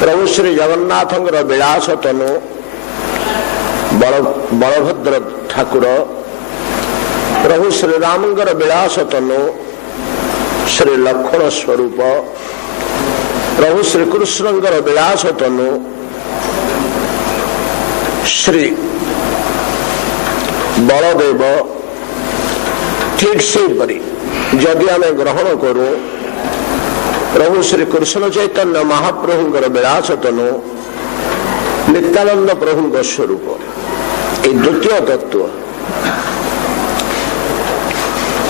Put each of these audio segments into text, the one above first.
प्रभु श्री जगन्नाथ विलास तनु बलभद्र ठाकुर प्रभु श्रीराम विलास तनु श्री लक्ष्मण स्वरूप प्रभु श्रीकृष्ण विलास तनु श्री बलदेव ठीक से जदि आम ग्रहण करूं प्रभु श्री कृष्ण चैतन्य महाप्रभु विलास तनु नित्यानंद प्रभु स्वरूप ये द्वितीय तत्व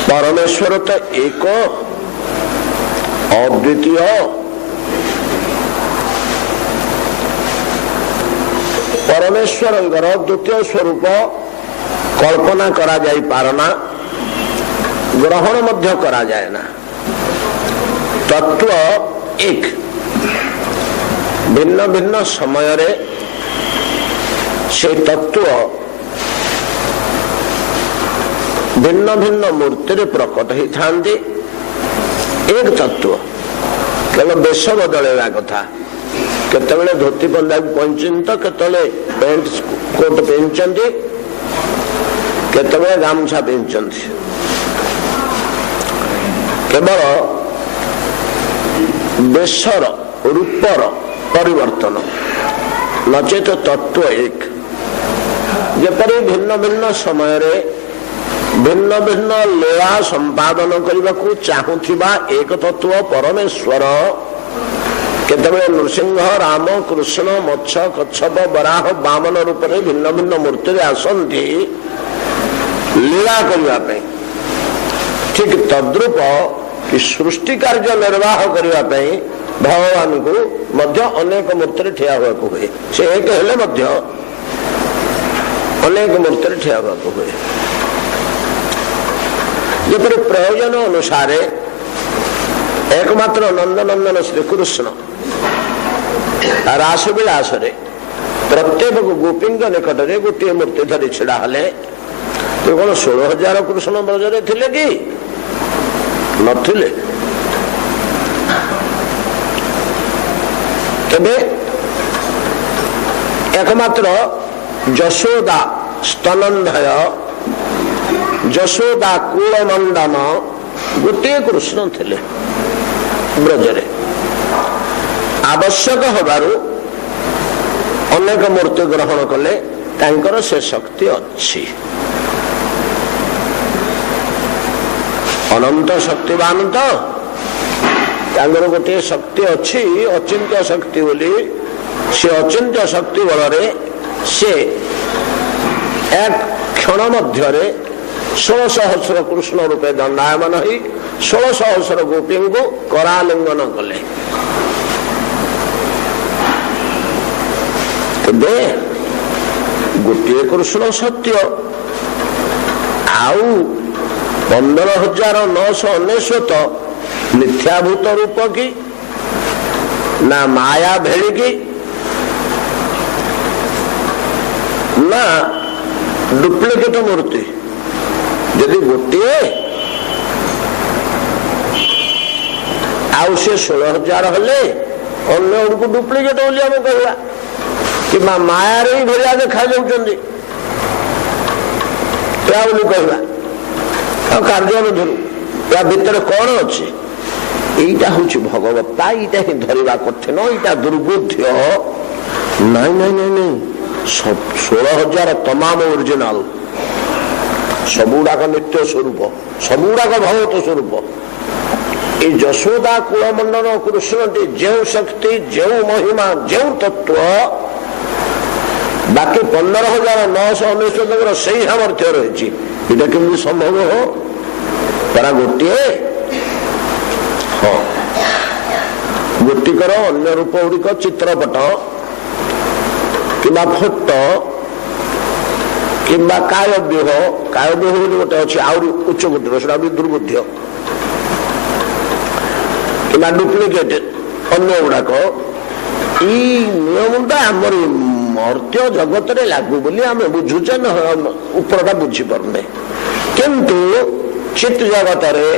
परमेश्वर तो एक अद्वितीय परमेश्वर द्वितीय स्वरूप कल्पना करा जाई पारना ग्रहण मध्य करा जाए ना तत्व एक भिन्न भिन्न समय रे से तत्व भिन्न भिन्न मूर्ति रे प्रकट ही थांती एक तत्व केवल वेश बदलवा कथा केतबेले धोती पंजा पहुंचन तो केतबेले पेंट कोट पहनचंती केतबेले गामछा पहनचंती केवल वेशर रूपर परिवर्तन नचेत तत्व एक जेपरि भिन्न भिन्न समय रे भिन्न भिन्न लीला संपादन करने को चाहूथिबा एक तत्व परमेश्वर केतबेले नृसिंह राम कृष्ण मत्स्य कच्छप वराह वामन रूप में भिन्न भिन्न मूर्ति आसंती लीला करने ठीक तद्रूप कि सृष्टि कार्य निर्वाह करने भगवान को मध्य अनेक मूर्ति ठिया हुआ हुए से एक हेले मध्य अनेक मूर्ति ठिया हुआ हुए जेपरि प्रयोजन अनुसार एकमात्र नंदनंदन श्रीकृष्ण रासविलास प्रत्येक गोपी निकट में गोटे मूर्ति धरी छिड़ा हेले तो कौन 16,000 कृष्ण ब्रजरे थिले कि नथिले तेबे एकमात्र यशोदा स्तनंधय यशोदा कूलमंडन गोटे कृष्ण थिले ब्रजरे आवश्यक होबारु अनेक मूर्ति ग्रहण कले तांकर से शक्ति अच्छी अनंत शक्तिवान तो तांगर गोटे शक्ति अच्छी अचिंत्य शक्ति बोली से अचिंत्य शक्ति बल से एक क्षण मध्य 16 सहस्र कृष्ण रूपे दंडायमान हो 16 सहस्र गोपी को करालिंगन कले गोटे कृष्ण सत्य आउ 15,999 मिथ्याभूत रूप की ना माया भेड़ी की ना डुप्लिकेट मूर्ति यदि गोटे आउ से 16,000 हेले अन्य को डुप्लिकेट बोली आम कहवा कि माया रे भेड़िया देखा जाऊँगी कहवा कार्य धरू या भितर कौन अच्छे यहीटा हूँ भगवत्ता यहीटा ही धरवा कठिन यहीटा दुर्बुद्ध नहीं नहीं नहीं नहीं 16,000 तमाम ओरिजिनाल सबुड़ाक नित्य स्वरूप सबुड़ाक भगवत स्वरूप ये यशोदा कुलमंडन कृष्ण जो शक्ति जो महिमा जो तत्व बाकी 15,999 से ही सामर्थ्य रही এটা কেমনি সম্ভব हो তারা গোটিয়ে हाँ गोटिकर अन्य रूप गुड़िक चित्रपट कि फोटो कि काव्यूह काव्यूह गोटे अच्छे आहरी उच्च कोटर से दुर्बुद्ध कि डुप्लिकेट अन्य गुड़ाक नियमटा आमर मर्त्य जगत रे लागू बोली आम बुझुचे उपरटा बुझी पारे किंतु चित्त जगत रे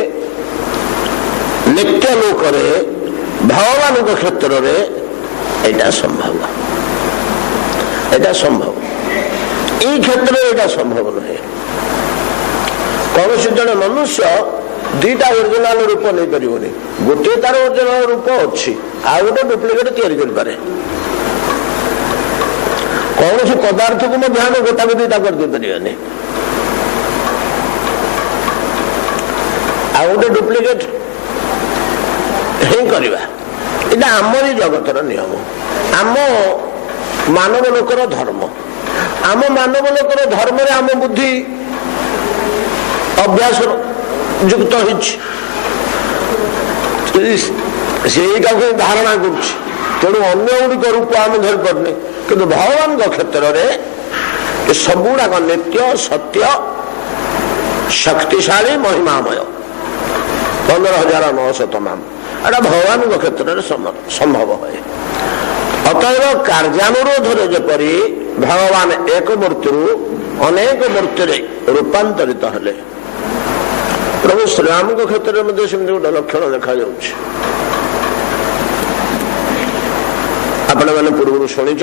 नित्य लोक भगवान क्षेत्र रे एटा संभव, एटा संभव ई क्षेत्र में एटा संभव नहीं। कौन सी जन मनुष्य दुईटा ओरिजिनाल रूप नहीं पारे, गोटे तार ओरिजिनाल रूप अच्छी आ गोटे डुप्लिकेट तैयारी कर पारे। कौन सी पदार्थ को ध्यान गोटा को दुईटा कर पारे आ गोटे डुप्लिकेट ही करवा। ये आमरी जगतर नियम, आम मानव लोकर धर्म। आम मानव लोकर धर्म रे आम बुद्धि अभ्यास युक्त धारणा कर तेणु अन्य गुड़िक रूप आम धरी पारे कि भगवान क्षेत्र में सबुड़ाक नित्य सत्य शक्तिशाली महिमामय 15,900 नाम एटा भगवान क्षेत्र में संभव है। अतएव कार्यानुरोध जपरी भगवान एक मूर्ति अनेक मूर्ति रूपांतरित हेले। प्रभु श्रीराम क्षेत्र में सेमती गोटे लक्षण देखा जाउछि। आपण मैंने पूर्व शुणी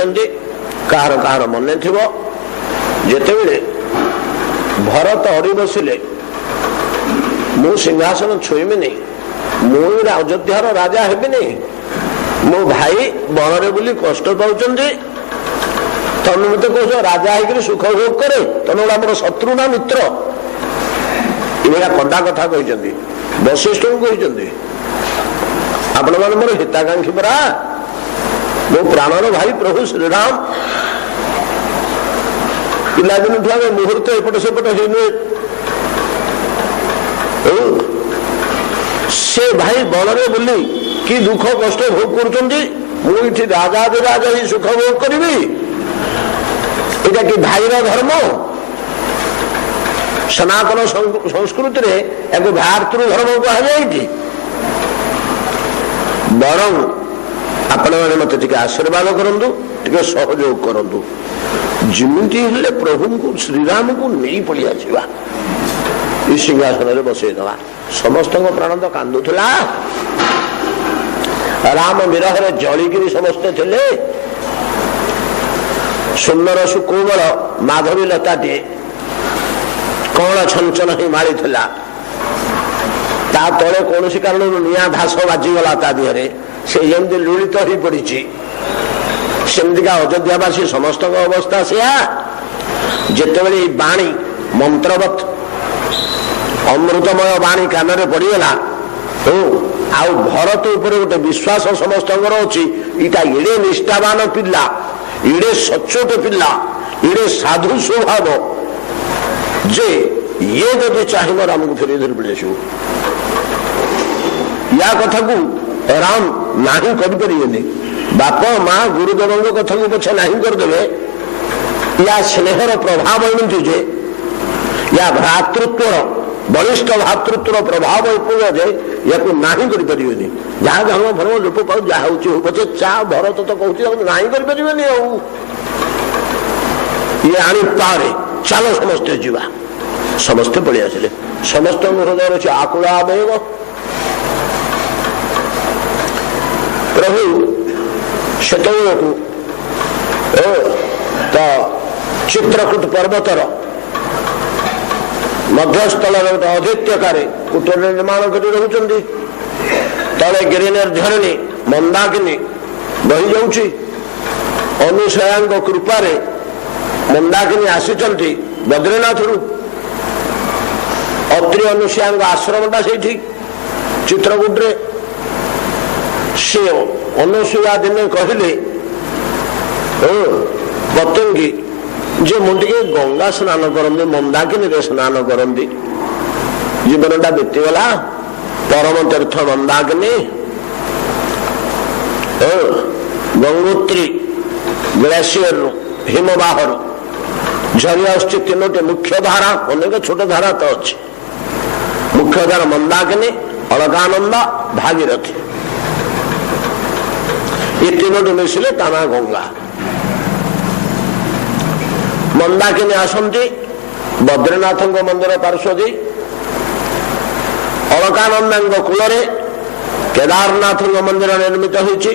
कहार कहार मन थी जिते भरत अड़ी बसिले मु सिंहासन छुईबी नहीं, मुझे अयोध्यार राजा हेबी नहीं, मो भाई बन बुली कष्ट पाउछन्ति, तमे मते कह राजा है सुख भोग करे, तमे मोर शत्रु ना मित्र। इवेला कंडा कथा कहते वशिष्ठ को कहते आपण मैंने मोर हिताकांक्षी परा, मो प्राणर भाई प्रभु श्रीराम पिलादिन ठुआ मुहूर्त एपट सेपट हो से भाई बलरे बुली कि दुख कष्ट भोग कर राजा राजा ही सुख भोग करी। कि भाईर धर्म सनातन संस्कृति रे एक भातृ धर्म कहुई। बरं आपण मैंने मत आशीर्वाद करूँ, टे सहयोग करूँ, जमी हेले प्रभु को श्रीराम को नहीं पड़ी आसवा सिंहासन बसईदवा। समस्त प्राण तो कांदुला, राम विरह जलिकी समस्ते थे। सुंदर सुकोमल माधवी लता टे कौन छंचन ही मारी थिला, ता तले कौन सी कारण निया घास बाजिगला ता देहरे से जमी लुड़ित हो पड़ी। सेमतिका अयोध्यावासी समस्त अवस्था सेया जिते बाणी मंत्रवत अमृतमय बाणी कान में पड़गला आउ भरत उपर गोटे विश्वास समस्त अच्छी। इटा इड़े निष्ठावान पिला, इड़े सचोट पिला, इड़े साधु स्वभाव जे ये जदि चाहिए राम को फेर धरी पड़े या कथा को राम नहीं करें। बाप माँ गुरुदेव कथा को पछे नहीं करदे, या स्नेहर प्रभाव एमती जे या भ्रातृत्व बलिष्ठ भातृत्व प्रभाव जे या नहीं करें। जहाँ धर्म धर्म लोप पाऊ जहाँ हो पचे चा भरत तो कहते नहीं करें। ये आनी पारे चलो समस्ते जीवा, समस्ते पड़े आसिले। समस्त हृदय अच्छे आकुलावेग प्रभु सेतु तो चित्रकूट पर्वतर मध्यस्थल अधैत्यकार कुटीर निर्माण कर रोचंदी। तले गिरिनर झरणी मंदाकिनी बही जाऊँची। अनुसया कृपार मंदाकिनी आसीचंती बद्रीनाथ रु। अत्रि अनुसया आश्रमटा से चित्रकूट रे से अनुसया दिने कहले पतंगी जे मुझे गंगा स्नान करते मंदाकिनी स्नान करती। जीवनटा बीतीगला परम तीर्थ मंदाकिनी गंगोत्री ग्लेशियर हिमबाहर झरी आसुची तीनोटी मुख्य धारा, अनेक छोट धारा तो अच्छी। मुख्य धारा मंदाकिनी, अलकानंदा, भागीरथी, ये तीनोटी मिसिले ताना गंगा। मंदाकिनी आसती बद्रीनाथ मंदिर पार्श्वदी, अलकानंदा कूल केदारनाथ मंदिर निर्मित होती।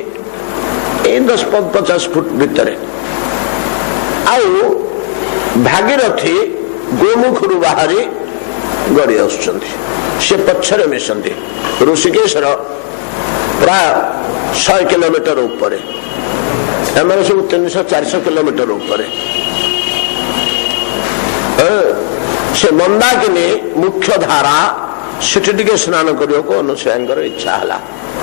10-50 फुट भितर भागीरथी गोमुखरू बाहरी गड़ी आसुंच पछरे मिशंती ऋषिकेशर प्राय 100 किलोमीटर ऊपर एम सब 300-400 किलोमीटर ऊपर से मंदाकिनी मुख्य धारा सेठी टिके स्नान करने को अनुसूया इच्छा है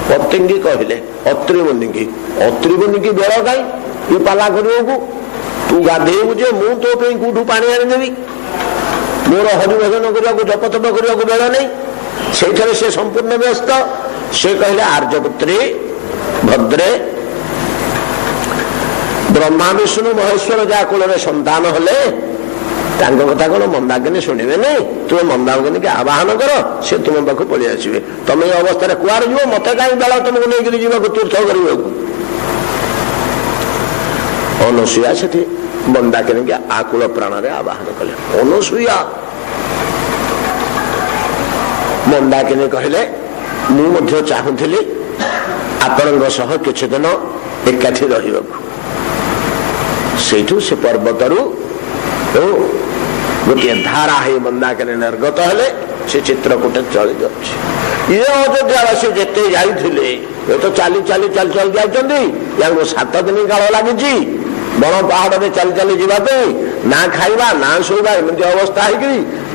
पतिंगी कहले अत्रिमुनि बेल कहीं ये पाला करने तू गाधेबू जे मु तो कौटू पा आनीदेवी मोर हरिभजन करने को जपतप करने को बेल नहीं से से संपूर्ण व्यस्त से कहले आर्यपुत्री भद्रे ब्रह्मा विष्णु महेश्वर जहाँ कूल संतान हेले कथा कौन मंदाकिनी शुणे नहीं तुम मंदाकिनी के आवाहन कर से तुम पाक पलि आसवे तुम ये अवस्था कुआर जीव मत कहीं बेला तुमको लेकर जीवा तीर्थ करने अनुसूया से मंदाकिनी के आकुल प्राण आवाहन कले अनुसूया मंदाकिनी कहले मुझे चाहूली आपण किसी दिन एकाठी रहा से पर्वतरू गोटे धारा है मंदाकिनी निर्गत हेले से चित्रकूट चली जाए ये अयोध्यावासी जिते जाइए तो चली चली चली चली जाइए 7 दिन काल लगी बण पहाड़ में चली चली जावाई ना खाइबा ना शोवा एमती अवस्था है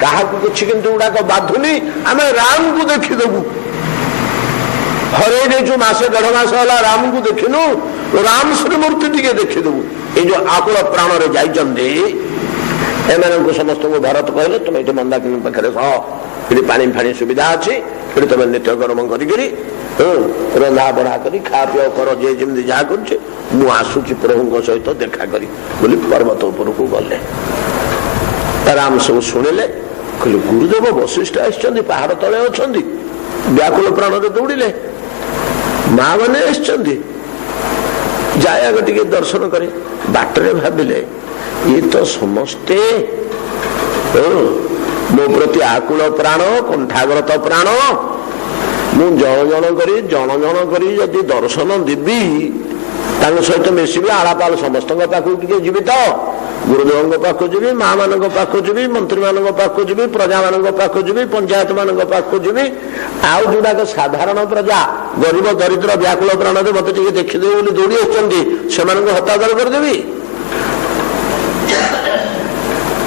क्या किसी गुड़ाक बाधुनी आम राम को देखीदेबू हर मसे 1.5 मास है राम को देखिनु राम श्रीमूर्ति टी देखीदेबू ये आकुल प्राण रे जाइए एम समस्त को भरत कहले तुम ये मंदाकिनी पाखे सह पानी फाणी सुविधा अच्छी फिर तुम नित्यकर्म करी रंधा बढ़ा कर खा पीओ कर जे जमी जहाँ कर आसूची प्रभु सहित देखा करी बोली पर्वत उपर को गले राम सब शुणिले कहले गुरुदेव वशिष्ठ आसछन्ति पहाड़ तले अछन्ति व्याकुल प्राण दौड़िले माँ मैंने आसछन्ति जाए आगे टिके दर्शन करे बाटरे भाविले ये तो समस्ते मो प्रति आकुल प्राण कंठाग्रत प्राण मु जन जन करी यदि दर्शन देवी सहित मिसबी आलापाल समस्त पाखक टे जी तो गुरुदेव पाख जी माँ मान पाख जी मंत्री मान पाख जी प्रजा मान पाख जी पंचायत मान पाख जी आउ जोड़ाक साधारण प्रजा गरीब दरिद्र व्याकुल प्राण मत देखीदे दौड़ी आसुँच हतादर करदेवी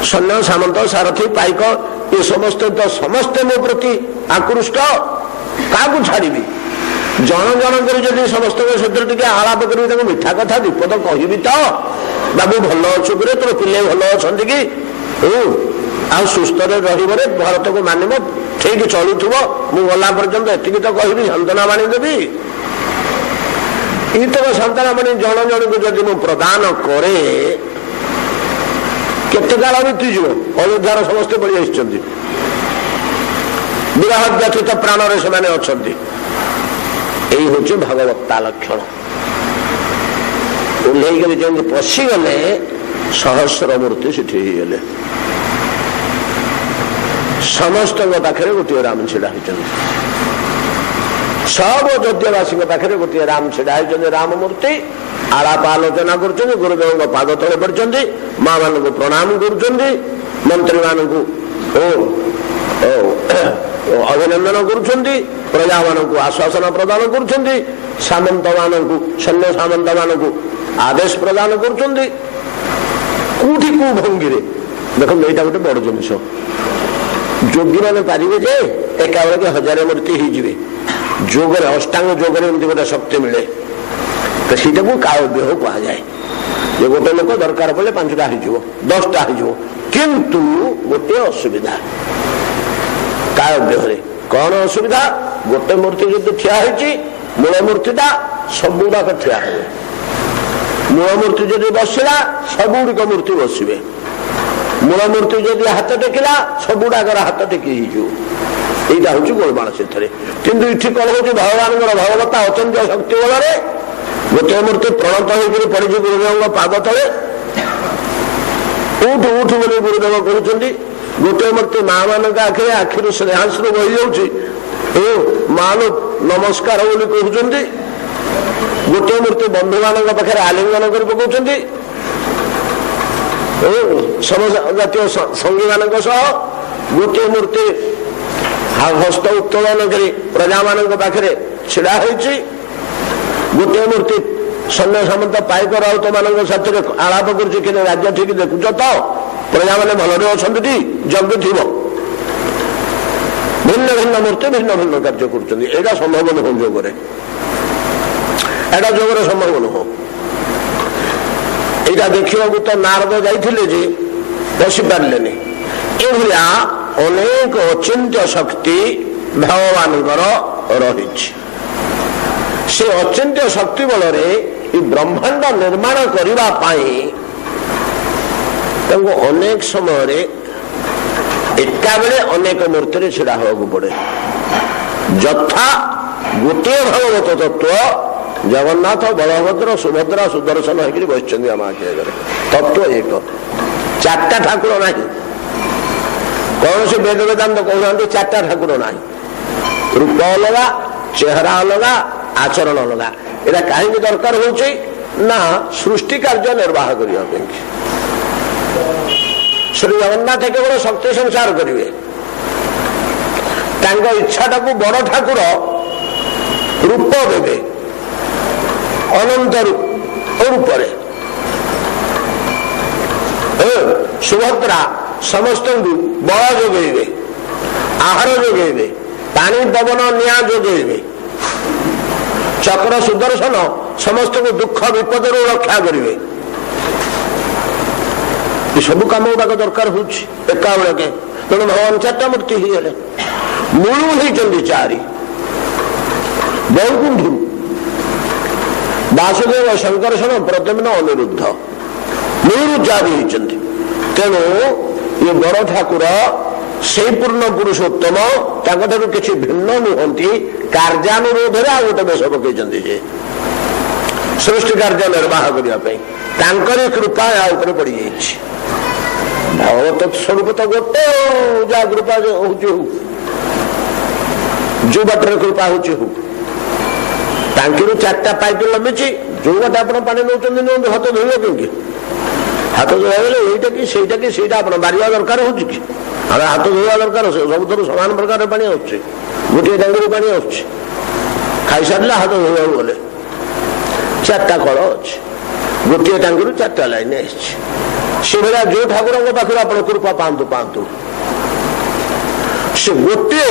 सैन्य सामंत सारथी पाइक ये समस्ते तो समस्ते मो प्रति आकृष्ट क्या छाड़ी जन जन कर समस्त सहित टे आलाप कर मिठा कथा विपद कहबी तो बाबू भल अच्छु कि तोर पिले भल अच्छा कि आ सुस्थ रे भारत को मानव ठीक चलुव मुला पर्यंत एति तो कहबी सांत्वना बाणी देवी इतक सांत्वना बाणी जन जन को जब मु प्रदान करे केते काल बीतीज अयोध्यार समस्ते पड़ी आसुँच विरह व्यथित प्राण से मैंने अच्छा यही हूँ भगवत्ता लक्षण ओह्लैक जमी पशिगले सहस्र मूर्ति सेठे समस्त पाखे गोटे राम छिड़ा सब अयोध्यावासी पाखे गोटे राम छिड़ा राम मूर्ति आलाप आलोचना कर गुरुदेव पाद तले पड़ते माँ मान को प्रणाम कर मंत्री मान अभिनंदन कर प्रजा मान को आश्वासन प्रदान कर सामंत मान को सैन्य सामंत मान को आदेश प्रदान कर कौटी कौ भंगी देख यहीटा गोटे बड़ जिनिस योगी मैंने पारे जे एका बेले 1000 मूर्ति होगरे अष्टांग जोगरे एमती गोटे शक्ति मिले तो सीटा को काव्य कह जाए ये गोटे लोक दरकार पड़े 5टा हो 10टा हो किंतु गोटे असुविधा काव्य कौन असुविधा गोटे मूर्ति जो ठिया मूल मूर्तिटा सबुड़ाक ठिया हे मूल मूर्ति जब बसला सबुड़िक मूर्ति बसवे मूल मूर्ति जब हाथ टेकिला सबुड़ाकर हाथ टेकी यहाँ हूँ गोलमाल से किंतु इठी कौन हो भगवान भगवत्ता अत्यंत शक्ति बल गोटे मूर्ति प्रणत होकर पड़ी गुरुदेव पाद तले उठ उठ बोली गुरुदेव कहते गोटे मूर्ति माँ मान आखिरे आखिर स्नेहाश्रु बही जाऊँगी माँ नमस्कार बोली कहते गोटे मूर्ति बंधु मान पाखे आलिंगन कर पकाउछन्ति समजातीय संगी मान गोटे मूर्ति हस्त उत्तोलन कर प्रजा मान पाखे छिड़ा होइछि गोटे मूर्ति सैन्य सामंत पाइक राउत मान आलाप कर राज्य ठीक देखुच तो प्रजा मैंने भलरे अच्छा जग थी भिन्न भिन्न मूर्ति भिन्न भिन्न कार्य कर संभव नुह जोगे एटा जोगरे संभव नुह यहाँ देखा तो नारद जाइए बसी पारे एभलिया अनेक अचिंत्य शक्ति भगवान रही से अचिंत्य शक्ति बल ब्रह्मांड निर्माण करने अनेक समय एका बेले अनेक मूर्ति छिड़ा होगा पड़े यथा गोटे भगवत तत्व जगन्नाथ बलभद्र सुभद्रा सुदर्शन होकर बस आम आगे तत्व एक चार्टा ठाकुर ना कौन से वेद वेदांत कहते चार्टा ठाकुर ना रूप अलग चेहरा अलग आचरण अलग एटा कहीं दरकार होची ना सृष्टि कार्य निर्वाह करने श्री जगन्नाथ केवल शक्ति संसार करेंगे इच्छाटा को बड़ ठाकुर रूप देवे अनंत रूप सुभद्रा समस्त बल जोगे आहार जोगे पानी पवन निया जोगे चक्र सुदर्शन समस्त को दुख विपद रक्षा करेंगे सब कम गुड़ाक दरकार होका बेलके तेणु भगवान चार्टा मूर्ति ही मूल ही चारि वैकुंठ वासुदेव शंकरषण प्रद्युम्न अनिरुद्ध मूल चारि तेणु ये बड़ ठाकुर से पूर्ण पुरुषोत्तम किसी भिन्न नुहति कार्यानुरोध आ गोटे बेश पकई सृष्टि कार्य निर्वाह करने कृपा या पड़ जाइए भगवत स्वरूप तो गोटे जहाँ कृपा जो बाटर कृपा हो चार्टा पाइप लंबी जो बाटे आप पानी नौ हाथ धोइले कहीं हाथ धोला कि सहीटा बारिया दरकार हो हाथ धोवा दरकार सब सामान प्रकार पानी आसुचे गोटे टांगी पानी आसुचे खाई सारे हाथ धोवा गले चार्टा कल अच्छे गोटे टांगी चार्टा लाइन से भाया जो ठाकुर पाखे आप कृपा पातु पातु से गोटे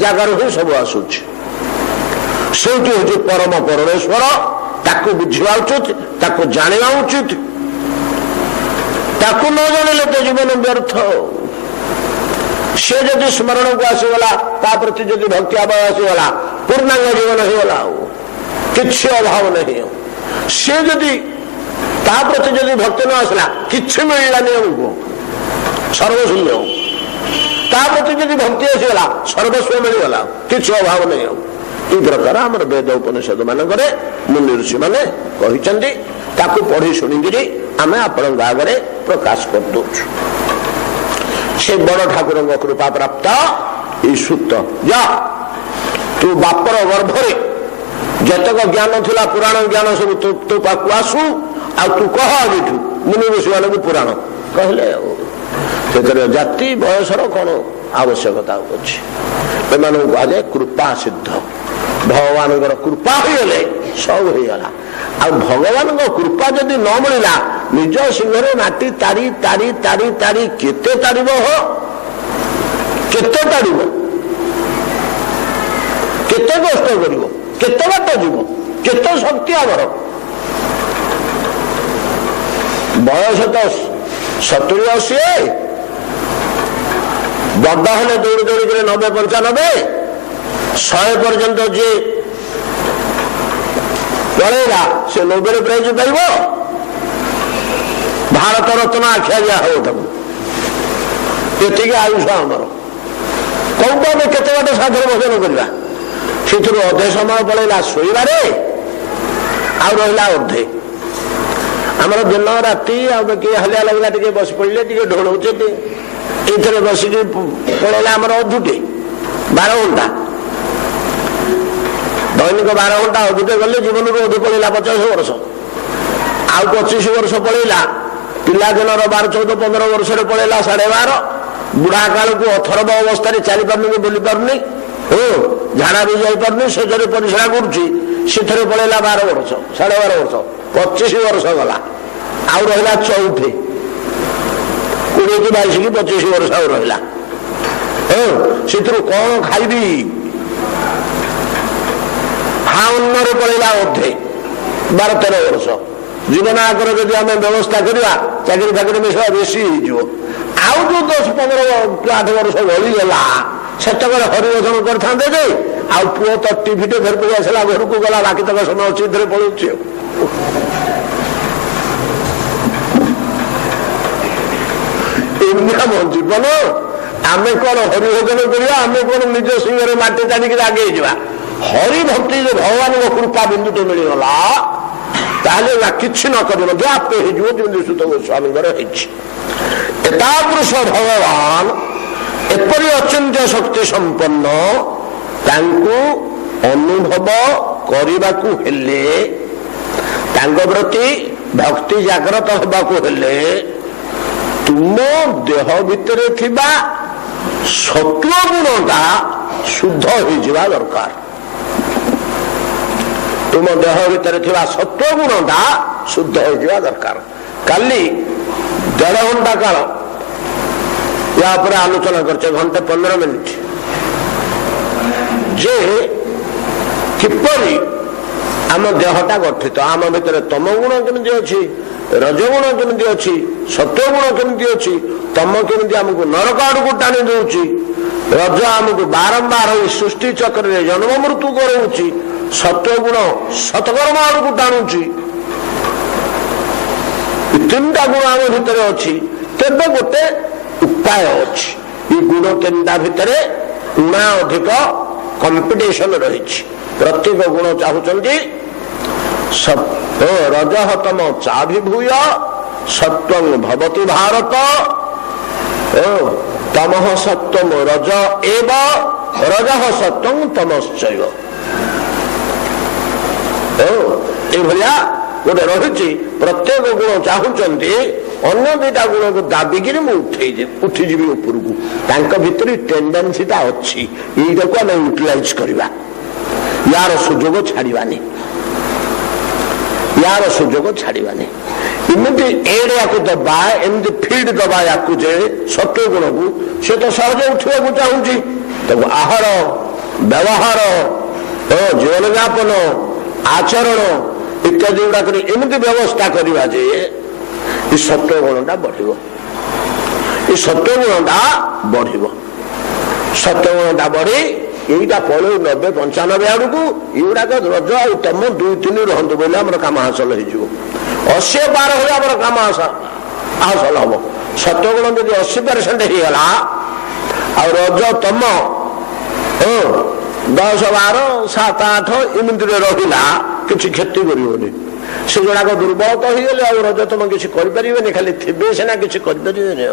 जगार ही सब आसूच से हूँ परम परमेश्वर ताकू बुझा उचित ताकू जाना उचित ताकू न जाने तो जीवन व्यर्थ से जदि स्मरण को आसीगला प्रति जदि भक्ति आभाव आसीगला पूर्णांग जीवन होगला किसी अभाव नहीं से जदि प्रति जदि भक्ति न आसला किसी मिललानी हमको सर्वशून्य प्रति जदि भक्ति आसीगला सर्वस्व मिलगला किसी अभाव नहीं ये प्रकार आम वेद उपनिषद मानक मुनि ऋषि मैंने कहते पढ़ी शुणिकी आम आपण आगे प्रकाश कर से बड़ ठाकुर कृपा प्राप्त ये सूत जा तू बापर गर्भरे जतक ज्ञान थिला पुराण ज्ञान सब तो पाक आसू आ तू कह आगे मुनि ऋषि मान पुराण कहले जाति बयसर कौन आवश्यकता अच्छी कहुए कृपा सिद्ध भगवान कृपा होगले सब होगला आ भगवान कृपा जदि न मिलला निज सिंहरे नाटी तारी तारी तारी तारी केते तारिब हो केते तारिब केते कष्ट करिब केते बाट जीव केते शक्ति आमर बयस तो 70-80 बड़ हेले दौड़ी दौड़ी 90-95 100 पर्यंत जी पड़ेगा से नोबेल प्राइज पाइब भारत रत्न आख्या दिया हो ये आयुष आमर कौन आम केते बाटे साधन भोजन करवा से अधे समय पड़ेगा शोबारे आ रहा अधे आमर दिन राति हालिया लगला टे बस पड़े टे ढोलौचे ये बसिक पड़ेगा आमर अधुटे 12 घंटा दैनिक 12 घंटा अधिक गले जीवन रू अधिक पड़ेगा 50 वर्ष आउ 25 वर्ष पड़ेगा पिलादिन 12 14 15 वर्ष पड़ेगा 12.5 बुढ़ा काल को अथर्व अवस्था चली पार्नी कि बुली पार्नी झाड़ा भी जापरनी सेजरे परिश्रा कर पड़ेगा 12 वर्ष 12.5 वर्ष 25 वर्ष गला आउ रहा 24 20 कि 22 कि 25 वर्ष आउ रहा से कौन खाइबी हाउन्नर पड़ेगा अधे 12-13 वर्ष जीवन आगर जब आम व्यवस्था करवा चाकरी फाकरी मिसा बेसी आउ जो 10-15 8 वर्ष गलीगला सेतक हरिभजन करते जे आउ पुओ तो टीवी टे घर पड़ी आसला घर को गला बाकी तक समय अच्छी पड़े जीवन आम कौन हरिभजन करवा आम कौन निज सिंह माटी टाणिक आगे जा हरिभक्ति जो भगवान कृपा बिंदु टे मिलगला ताले किसी न कर आपे हो सुत गोस्वामी एतादृश भगवान एपरी अचिंत्य शक्ति संपन्न तांको अनुभव करने हेले प्रति भक्ति जागृत होगा तुम देह भितर थिबा सत्व गुणटा शुद्ध हो दरकार तुम देह भितर थिबा सत्व गुणटा शुद्ध हो दरकार काली 1.5 घंटा काल या पर आलोचना करते 1:15 मिनिट जे किपरि आम देहटा गठित आम भितर तम गुण केमती अच्छी रजगुण केमती अच्छी सत्वगुण केमती अच्छी तम केमती आमको नरक आड़क टाणी दौची रज आमको बारंबार सृष्टि चक्र में जन्म मृत्यु कराऊँची सत्वगुण सतकर्म आड़क टाणुची 3टा गुण आम भितर अच्छी तेरे गोटे उपाय अच्छी ये गुण 3टा भितर उणा अधिक कंपिटिशन रही प्रत्येक गुण चाहते रजहतम चाभिभूय सत्वं भवति भारत तमः सत्वं रज एव रजः सत्वं तमश्चैव एभलिया गोटे रही प्रत्येक गुण चाहते अन्य 2टा गुण को दाबिकी उठीजी उपरक भितर टेंडेन्सीटा अच्छी यही आम यूटिलाइज करवा यार सुजोग छाड़वानी यार सुजोग छाड़वानी इमती एड या दबा एमती फिड दबा या सत्व गुण को सी तो सहज उठा चाहूँगी तब आहार व्यवहार जीवन यापन आचरण इत्यादि गुड़ाक एमती व्यवस्था करवा जे सत्व गुणटा बढ़ सत्व गुणटा बढ़ सत्व गुणटा बढ़ी यहीटा पड़े 90-95 आड़ को युवाक रज आ तम 2-3 रुहतु बोले आम कम हासिल हो 80 पार हो आम कम हासिल हम सत्वगुण जब 80% होगला आ रज तम 10-12 7-8 एमती रहा किसी क्षति कर से गुड़ाक दुर्बल तो होगले आ रज तम किसी करें खाली थे सीना किसी करें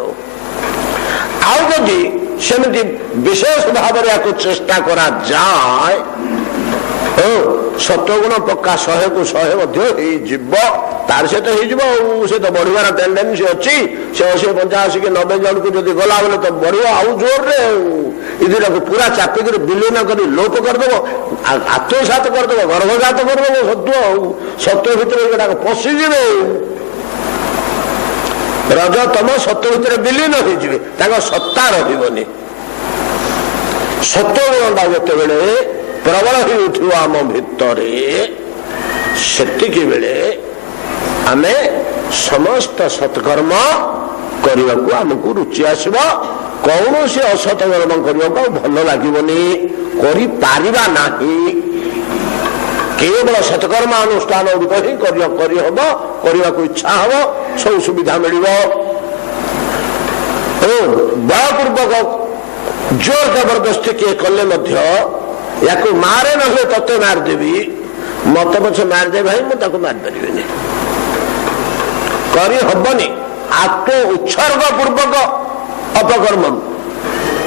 आदि सेमती विशेष भाव में चेष्टा करा जाए सत्वगुण पक्का 100 को 100 तार सहित हो तो बढ़िया टेंडेन्सी अच्छी से 80-85 कि 90 जन को जब गला बोले तो बढ़िया आउ जोर रे पूरा चापिक विलीन कर लोप करदेव आत्मसात करदेव गर्भघात करदेव सत्व भितर पशिजे रज तम सत्व भितर विलीन हो सत्ता रही सत्व गुणटा जिते बड़े प्रबल हो उठिव आम भितर सेतिकी बेले आमे समस्त सत्कर्म करने को आमको रुचि आसब कौन से असत कर्म करने को भल लगनी करा केवल सत्कर्म अनुष्ठान गुड़िक ही करहब करने को इच्छा हम सब सुविधा मिल बलपूर्वक जोर जबरदस्ती किए कले या मारे ना तत्ते मारदेवी मत पछे मारदे भाई मुझे मारिपारे करहबनी आत्म उत्सर्ग पूर्वक अपकर्म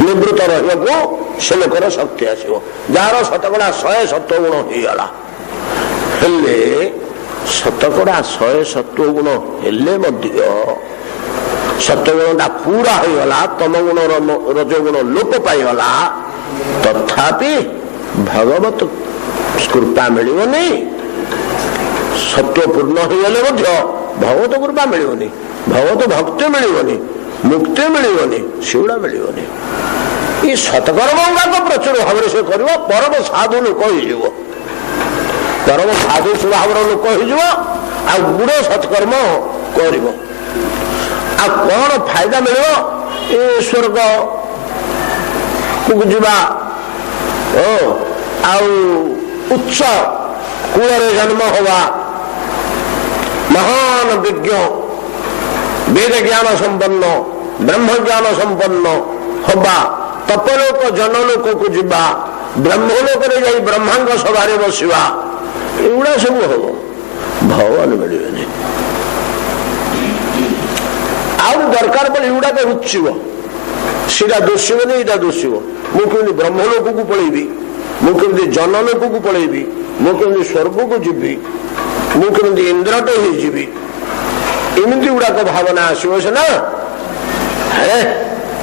निवृत्त रहा से लोकर शक्ति आसो जार शतकड़ा 100 सत्वगुण होगला हेले शतकड़ा 100 सत्वगुण हेले सत्वगुण पूरा होगला तम गुण रजगुण लोप पाईगला तथापि भगवत कृपा मिलनी सत्व पूर्ण होगले भगवत कृपा मिलनी भगवत भक्ति मिलनी मुक्ति मिलनी सेगुड़ा मिलनी ये सत्कर्म गुड़ाक प्रचुर भाव से कर परम साधु लोक हो परम साधु स्वभाव लोक हो गुड़े सत्कर्म कर कौन फायदा मिल स्वर्ग को जीवा उच्च कूल जन्म हवा महान विज्ञ वेद ज्ञान संपन्न ब्रह्म ज्ञान संपन्न हवा तपलोक जनलोक को जीवा ब्रह्मलोक जाई ब्रह्मा सभा बसवा एगुड़ा सब हम भगवान मिलने आउ दरकार पड़े एगुड़ाक रुचिब सीटा दोषिबनी यहाँ दोषिब मुझे ब्रह्मलोक को पलैबी मुझे जनलोक को पलैबी मुझे स्वर्ग को जीवी मुझे इंद्रट हो एमती गुड़ाक भावना आसो सीना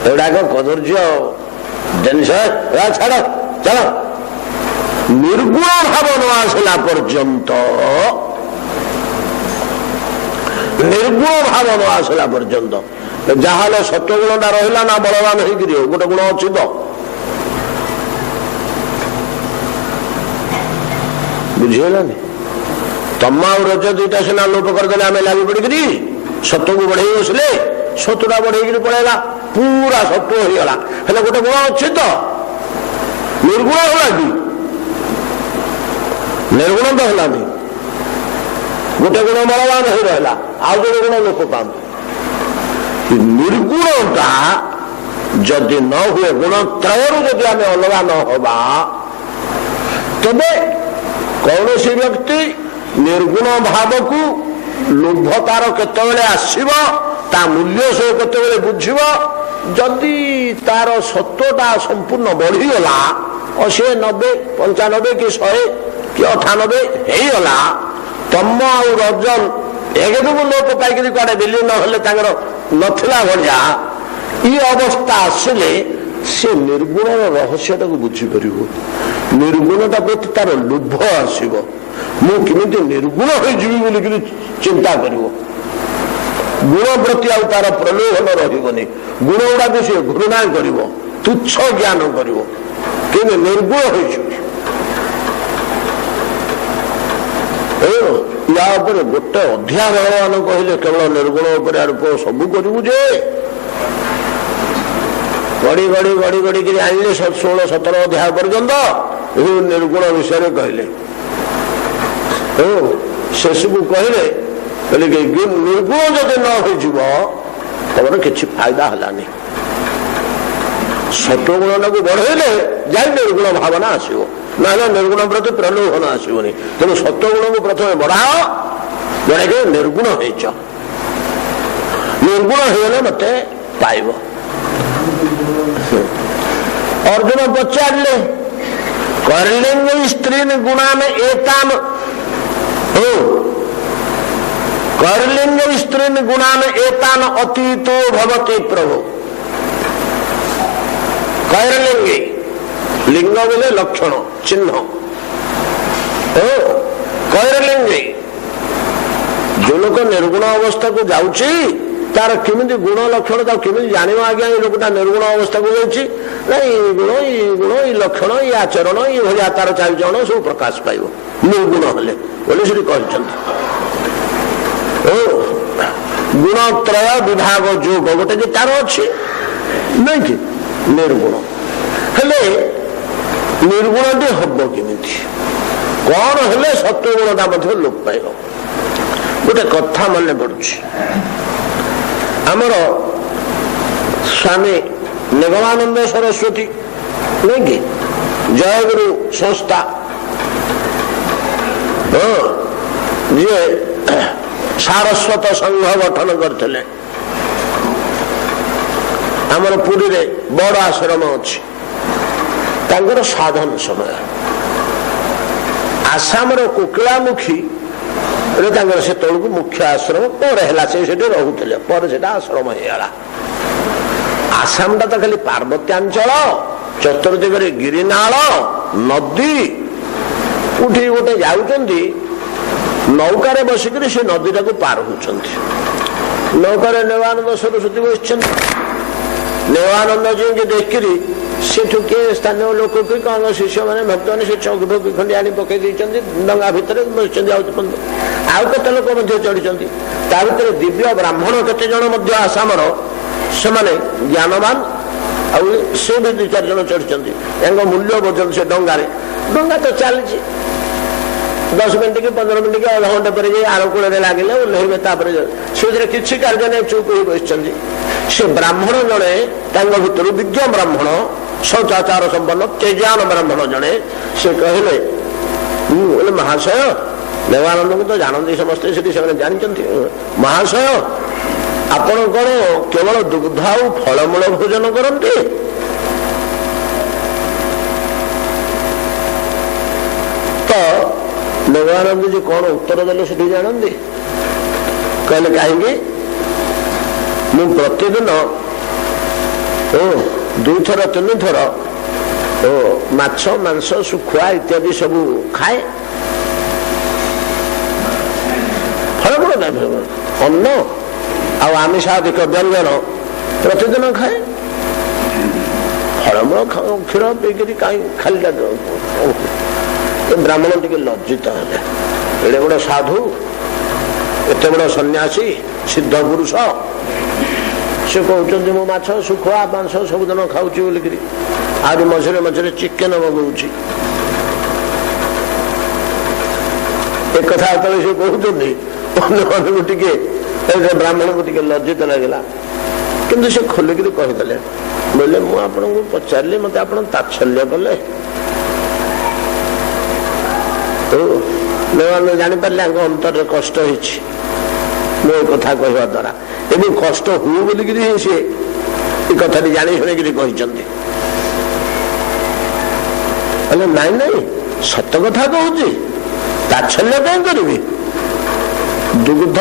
एगुड़ाक कदर्य जिन छाड़ चल निर्गुण भाव न आसला पर्यंत निर्गुण भाव न आसला पर्यंत जहाँ सत्वगुणटा रहा ना बलवान होकर गोटे गुण अच्छी तो बुझीगलानी तम रज दुईटा सीना लोप करदे आम लगी पड़ी सत्व को बढ़े बसले सत्वटा बढ़े पड़ेगा पूरा सत्व होगा हेल्ला गोटे गुण अच्छे तो निर्गुण होला कि निर्गुण तो है गोटे गुण बलवान हो रहा आउ गोटे गुण लोक पाते निर्गुणता जदि न हुए गुणत्रयरू जदि आम अलग न हवा तबे कौन सी व्यक्ति निर्गुण भाव को लोभ तार केतबेले आसीब ता मूल्य से केतबेले बुझिब जदि तार सत्वटा संपूर्ण बढ़ीगला 80 90 95 कि 100 कि 98 होगला तम आउ रजन एक लोप पाई कड़े बिलीन नथिला भाया ये अवस्था आसिले से निर्गुण रहस्यटा को बुझीपर निर्गुणता प्रति तार लोभ आसब मुझे निर्गुण हो चिंता कर गुण प्रति आ तार प्रलोभन रही गुण गुड़ा को सी घृणा कर तुच्छ ज्ञान कर निर्गुण हो या गोटे अध्याय भगवान कहले केवल निर्गुण सब करू गड़ी गड़ी गड़ी गड़ी कर आइले 16 17 अध्याय पर्यंत निर्गुण विषय कहले शेष को कहले निर्गुण जदि न हो किसी फायदा हलानी सत्वगुण को बढ़ेले जाए निर्गुण भावना आसो ना निर्गुण प्रति प्रलोभन आसोनी तेणु सत्वगुण को प्रथम बढ़ाओ बढ़े निर्गुण हो निर्गुण होगले मत पाइब अर्जुन पचारे कर्लिंग स्त्री गुणान एतान कर्लिंग स्त्री गुणान एतान अतीतो भवते प्रभु कैरलिंगे लिंग बोले लक्षण चिन्ह कैरलिंगे जो लोग निर्गुण अवस्था को जाऊँच तार केमी गुण लक्षण केमी जान आज्ञा ये लोकटा निर्गुण अवस्था को जाऊँगी गुण ये लक्षण ये आचरण ये भाया तार चारिचरण सब प्रकाश पाइब निर्गुण हेले बोले से गुणत्रय विभाग जोग गोटे कि तार अच्छे नहीं कि निर्गुण हेले निर्गुण हम केमी कौन हेले सत्वगुणता लोप पाइब गोटे कथा मन पड़ुछि आमर स्वामी निगमानंद सरस्वती नहीं कि जयगुरु संस्था जी सारस्वत संघ गठन करते आमर पुरी रे बड़ आश्रम अच्छी साधन समय आसाम कोकिलामुखी से तौक मुख्य आश्रम पर रोते पर आश्रम होगा आसाम टा तो खाली पार्वत्यांचल चतुर्दिगरे गिरिनाल नदी उठी गोटे जाऊँगी नौकार बसिक से नदी टाक पार होती नौकार नेवानंद सरस्वती बस नेवानंद जी की देखिरी सेठू किए स्थानीय लोक कि कौन शिष्य मैंने भक्त मैंने से चौकी फौकी खंडी आनी पकई डंगा भितर बस आउ केत लोक चढ़ी भितर दिव्य ब्राह्मण केते जन आसाम से ज्ञानवान से भी 2-4 जन चढ़ी मूल्य बोझन से डंगारे डंगा तो चली 10 मिनट कि 15 मिनट कि अध घंटे पर आर कूल लगे ओह्लैबे से किसी कार्य नहीं चुप हो बस से ब्राह्मण जड़े भर विज्ञ ब्राह्मण शौचाचार संपन्न तेजान ब्राह्मण जड़े से कहले बोले महाशय देवानंद को तो जानते समस्ते से जानते महाशय आपण कौन केवल दुग्ध आउ फलमूल भोजन करते तो देवानंद जी कौन उत्तर देले से जानते कहले कहीं मु प्रतिदिन 2 थर 3 थर माछ मांस सुखुआ इत्यादि सब खाए फलमूल अन्न आमिषादिक व्यंजन प्रतिदिन खाए फलमूल क्षीर पीकरी कहीं खाली ब्राह्मण टी लज्जित है एड़े बड़ साधु एत बड़ सन्यासी सिद्ध पुरुष से कहते मो माछ सुखुआ मांस सबुदिन खाऊँ बोलिकी आज मझे मझे चिकेन मगाऊँ एक कथा से कहते ब्राह्मण को लज्जित लगला किंतु से खोलिकी कहीदे बोले मुझे पचारि मत आप तात्सल्य कले जापारे अंतर कष्ट मो कथा कहवा द्वारा एवं कष्ट हु बोलिकी सी कथा जानी शुणी कहते नाई नाई सत कथा कहूँ तात्सल्य कहीं करी दुग्ध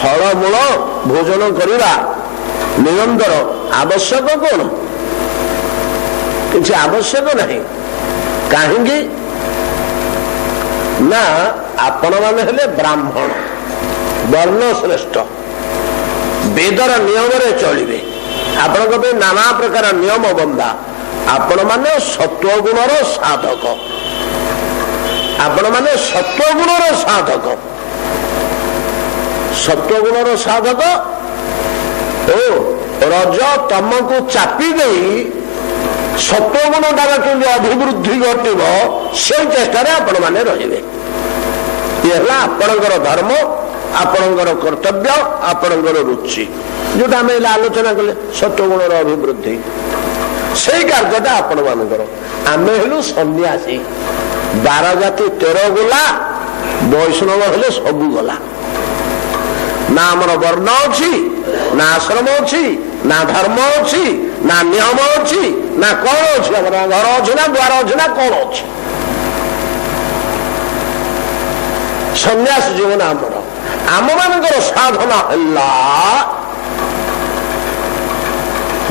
फलमूल भोजन करवा निरंतर आवश्यक कौन किसी आवश्यक नहीं कहीं ना आपण मैंने हेले ब्राह्मण वर्ण श्रेष्ठ वेदर नियम चलिए आपण नाना प्रकार नियम बंधा आपण मैंने सत्वगुणर साधक आपण मैंने सत्वगुणर साधक सत्वगुणर साधक रज तम को चापी दे सत्वगुण द्वारा केमती अभिवृद्धि घटव से चेष्टा आपण मैंने रे आपणकर धर्म आपणकर कर्तव्य आपणकर रुचि जोटा आम आलोचना कले सत्वगुणर अभिवृद्धि से कार्यटा आपण मानकर आम हेलु सन्यासी 12 जाति 13 गला वैष्णव हेले सबू गला ना आमर वर्ण अच्छी ना आश्रम अच्छी ना धर्म अच्छी ना नियम अच्छी ना कौन अच्छी घर अच्छी ना द्वार अच्छी ना कौन अच्छी सन्यास जीवन आमर आम मानकर साधना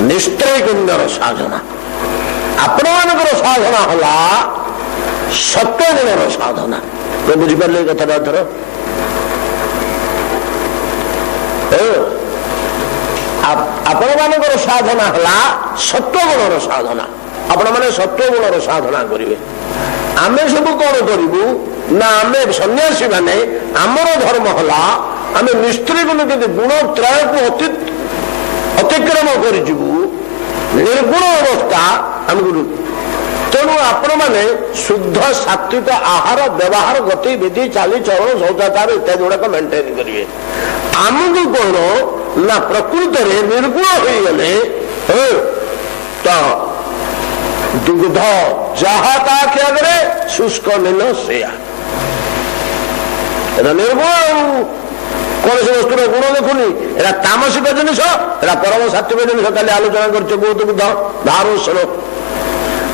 निस्त्रय गुणर साधना आपण मानकर साधना है सत्वगुणर साधना तो बुझिपारे कथा थर आपण मानकर साधना है सत्वगुणर साधना आपण मैंने सत्वगुणर साधना करेंगे आम सब कौन करूँ ना आम सन्यासी माने आमर धर्म है आम निस्त्री गुण के गुण त्रय को अतिक्रम कर निर्गुण अवस्था आमको तेणु आपण मैंने शुद्ध सात्विक आहार व्यवहार गतिविधि चालीचलन शौचाचार इत्यादि गुड़ाक मेंटेन करेंगे आमको कौन ना प्रकृत निर्गुण हो गले तो दुग्ध जहा ताकि शुष्क नील से निर्गुण कौन से वस्तुर गुण देखुनि एरा तामसिक जिनिस एरा परम सात्विक जिनिस कल आलोचना कर बहुत दुग्ध धारोषण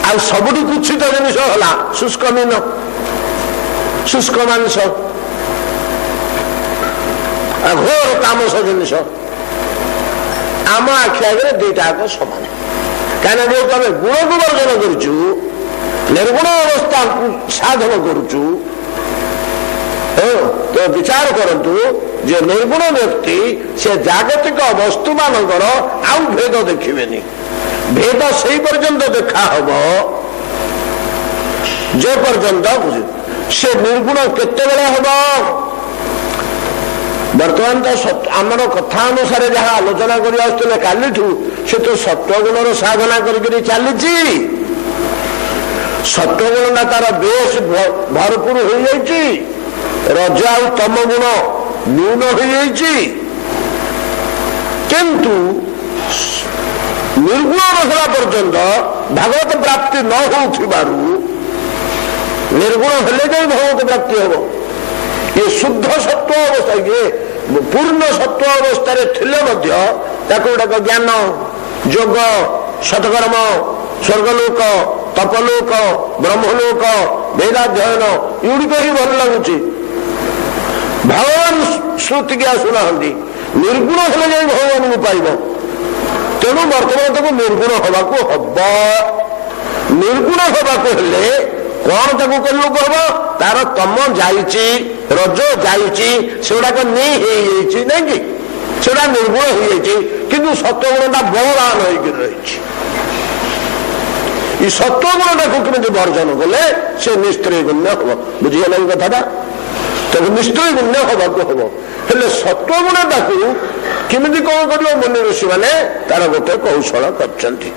ଆଉ ସବୁଠୁ କୁଚ୍ଛିତ ଜିନିଷ ହେଲା ଶୁଷ୍କ ମୀନ, ଶୁଷ୍କ ମାଂସ, ଘୋର ତାମସ ଜିନିଷ। ଆମ ଆଖି ଆଗରେ ଦିଟା ଯାକ ସମାନ। କାହିଁକିନା ଯେହେତୁ ଆମେ ଗୁଣକୁ ବର୍ଜନ କରୁଛୁ, ନିର୍ଗୁଣ ଅବସ୍ଥାକୁ ସାଧନ କରୁଛୁ, ତ ବିଚାର କରନ୍ତୁ ଯେ ନିର୍ଗୁଣ ବ୍ୟକ୍ତି ସେ ଜାଗତିକ ବସ୍ତୁ ମାନଙ୍କର ଆଉ ଭେଦ ଦେଖିବେନି। ଭେଦ ସେଇ ପର୍ଯ୍ୟନ୍ତ ଦେଖା ହବ ଯେ ପର୍ଯ୍ୟନ୍ତ ସେ ନିର୍ଗୁଣ କେତେବେଳେ ହବ। ବର୍ତ୍ତମାନ ତ ଆମର କଥା ଅନୁସାରେ ଯାହା ଆଲୋଚନା କରି ଆସୁଥିଲେ କାଲିଠୁ, ସେ ତ ସତ୍ୱଗୁଣର ସାଧନା କରିକି ଚାଲିଛି। ସତ୍ୱଗୁଣଟା ତାର ବେଶ ଭରପୁର ହୋଇଯାଇଛି, ରଜ ଆଉ ତମ ଗୁଣ ନ୍ୟୁନ ହୋଇଯାଇଛି। କିନ୍ତୁ ନିର୍ଗୁଣ ରହିଲା ପର୍ଯ୍ୟନ୍ତ ଭାଗବତ ପ୍ରାପ୍ତି ନ ହେଉଥିବାରୁ, ନିର୍ଗୁଣ ହେଲେ ଯାଇ ଭାଗବତ ପ୍ରାପ୍ତି ହେବ। ଇଏ ଶୁଦ୍ଧ ସତ୍ୱ ଅବସ୍ଥା, ଇଏ ପୂର୍ଣ୍ଣ ସତ୍ୱ ଅବସ୍ଥାରେ ଥିଲେ ମଧ୍ୟ ତାକୁ ଗୁଡାକ ଜ୍ଞାନ, ଯୋଗ, ସତ୍କର୍ମ, ସ୍ୱର୍ଗଲୋକ, ତପଲୋକ, ବ୍ରହ୍ମଲୋକ, ବେଦାଧ୍ୟୟନ ଏଗୁଡ଼ିକ ହିଁ ଭଲ ଲାଗୁଛି। ଭଗବାନ ଶ୍ରୁତିକି ଆସୁନାହାନ୍ତି। ନିର୍ଗୁଣ ହେଲେ ଯାଇ ଭଗବାନଙ୍କୁ ପାଇବ। ତେଣୁ ବର୍ତ୍ତମାନ ତାକୁ ନିର୍ଗୁଣ ହବାକୁ ହବ। ନିର୍ଗୁଣ ହବାକୁ ହେଲେ କଣ ତାକୁ କରିବାକୁ ହବ? ତାର ତମ ଯାଇଛି, ରଜ ଯାଇଛି, ସେଗୁଡାକ ନେଇ ହେଇଯାଇଛି, ନାଇଁ କି? ସେଗୁଡା ନିର୍ଗୁଣ ହେଇଯାଇଛି, କିନ୍ତୁ ସତ୍ୱଗୁଣଟା ବଳବାନ ହେଇକି ରହିଛି। এই সত্ত্বগুণটাকে কেମିତି ବର୍ଜନ କଲେ ସେ ନିସ୍ତ୍ରୀ ଗୁଣ୍ୟ ହବ। ବୁଝିଗଲା এই କଥାଟା? ତାକୁ ନିସ୍ତ୍ରୀ ଗୁଣ୍ୟ ହବାକୁ ହବ। ହେଲେ ସତ୍ତ୍ୱଗୁଣଟାକୁ କେମିତି କଣ କରିବ? ମୁନି ଋଷି ମାନେ ତାର ଗୋଟେ କୌଶଳ କରିଛନ୍ତି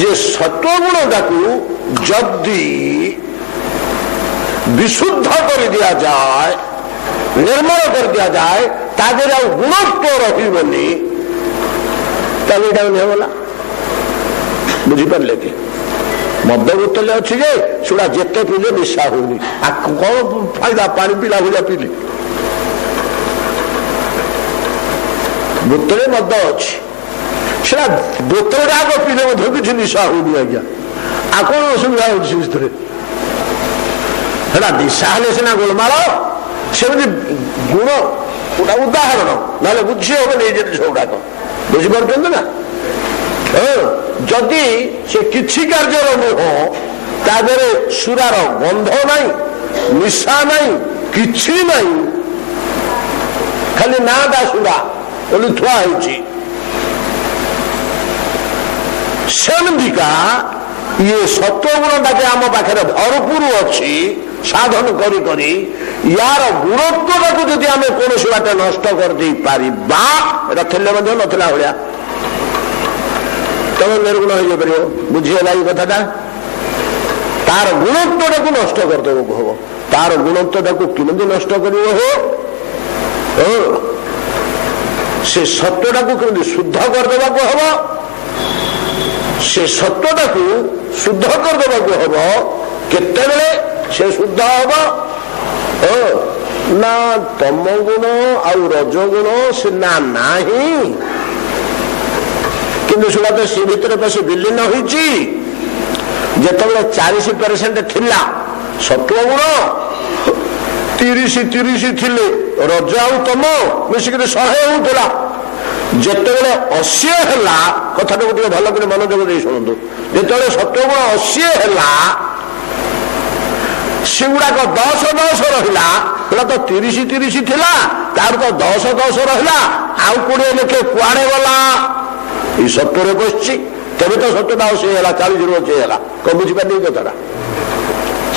ଯେ ସତ୍ତ୍ୱଗୁଣଟାକୁ ଯଦି ବିଶୁଦ୍ଧ କରି ଦିଆଯାଏ, ନିର୍ମଳ କରି ଦିଆଯାଏ, ତା ଦେହରେ ଆଉ ଗୁଣତ୍ୱ ରହିବନି, ତାହେଲେ ଏଇଟା ନିଆଗଲା। ବୁଝିପାରିଲେ କି? ମଦ ବୋତଲରେ ଅଛି ଯେ ସେଗୁଡା ଯେତେ ପିଇଲେ ନିଶା ହଉନି, ଆକୁ କଣ ଫାଇଦା? ପାଣି ପିଲା ଭଳିଆ ପିଇଲେ। ବୋତଲରେ ମଦ ଅଛି, ସେଟା ବୋତଲରେ ଆଗ ପିଇଲେ ମଧ୍ୟ କିଛି ନିଶା ହଉନି ଆଜ୍ଞା। ଆଉ କଣ ଅସୁବିଧା ହଉଛି ସେ ଭିତରେ? ସେଟା ନିଶା ହେଲେ ସିନା ଗୋଳମାଳ। ସେମିତି ଗୁଣ ଗୋଟା ଉଦାହରଣ, ନହେଲେ ବୁଝି ହବନି ଏଇ ଜିନିଷ ଗୁଡାକ। ବୁଝିପାରୁଛନ୍ତି ନା? ଯଦି ସେ କିଛି କାର୍ଯ୍ୟର ନୁହଁ, ତା ଦେହରେ ସୁରାର ଗନ୍ଧ ନାହିଁ, ନିଶା ନାହିଁ, କିଛି ନାହିଁ, ଖାଲି ନାଁଟା ସୁରା ବୋଲି ଥୁଆ ହେଇଛି, ସେମିତିକା ଇଏ ସତ୍ୱଗୁଣଟାକେ ଆମ ପାଖରେ ଭରପୁର ଅଛି। ସାଧନ କରି କରି ୟାର ଗୁଣତ୍ୱଟାକୁ ଯଦି ଆମେ କୌଣସି ବାଟେ ନଷ୍ଟ କରିଦେଇ ପାରିବା, ଏଟା ଥିଲେ ମଧ୍ୟ ନଥିଲା ଭଳିଆ, ତମେ ନିର୍ଗୁଣ ହେଇଯାଇପାରିବ। ବୁଝିଗଲା ଏଇ କଥାଟା? ତାର ଗୁଣତ୍ୱଟାକୁ ନଷ୍ଟ କରିଦେବାକୁ ହବ। ତାର ଗୁଣତ୍ୱଟାକୁ କେମିତି ନଷ୍ଟ କରିବ? ସେ ସତ୍ୱଟାକୁ କେମିତି ଶୁଦ୍ଧ କରିଦେବାକୁ ହବ? ସେ ସତ୍ୱଟାକୁ ଶୁଦ୍ଧ କରିଦେବାକୁ ହବ। କେତେବେଳେ ସେ ଶୁଦ୍ଧ ହବ? ନା ତମ ଗୁଣ ଆଉ ରଜଗୁଣ ସେ ନା ନାହିଁ, କିନ୍ତୁ ସେଟା ତ ସେ ଭିତରେ ପଶି ବିଲୀନ ହୋଇଛି। ଯେତେବେଳେ 40% ଥିଲା ସତ୍ୱଗୁଣ, 30 ଥିଲେ ରଜ ଆଉ ତମ, ମିଶିକିରି 100 ହଉଥିଲା। ଯେତେବେଳେ 80 ହେଲା, କଥାଟାକୁ ଟିକେ ଭଲ କରି ମନୋଯୋଗ ଦେଇ ଶୁଣନ୍ତୁ, ଯେତେବେଳେ ସତ୍ୱଗୁଣ 80 ହେଲା, ସେଗୁଡାକ 10 ରହିଲା। ସେଟା ତ 30 ଥିଲା, ତାର ତ 10 ରହିଲା, ଆଉ 20 ଲେଖେ କୁଆଡେ ଗଲା? এই সত্তরে বসছি, তবে তো সত্যটা সে ହେଲା 40 ରୁ 80 ହେଲା। କଣ ବୁଝିପାରିଲେ এই କଥାଟା?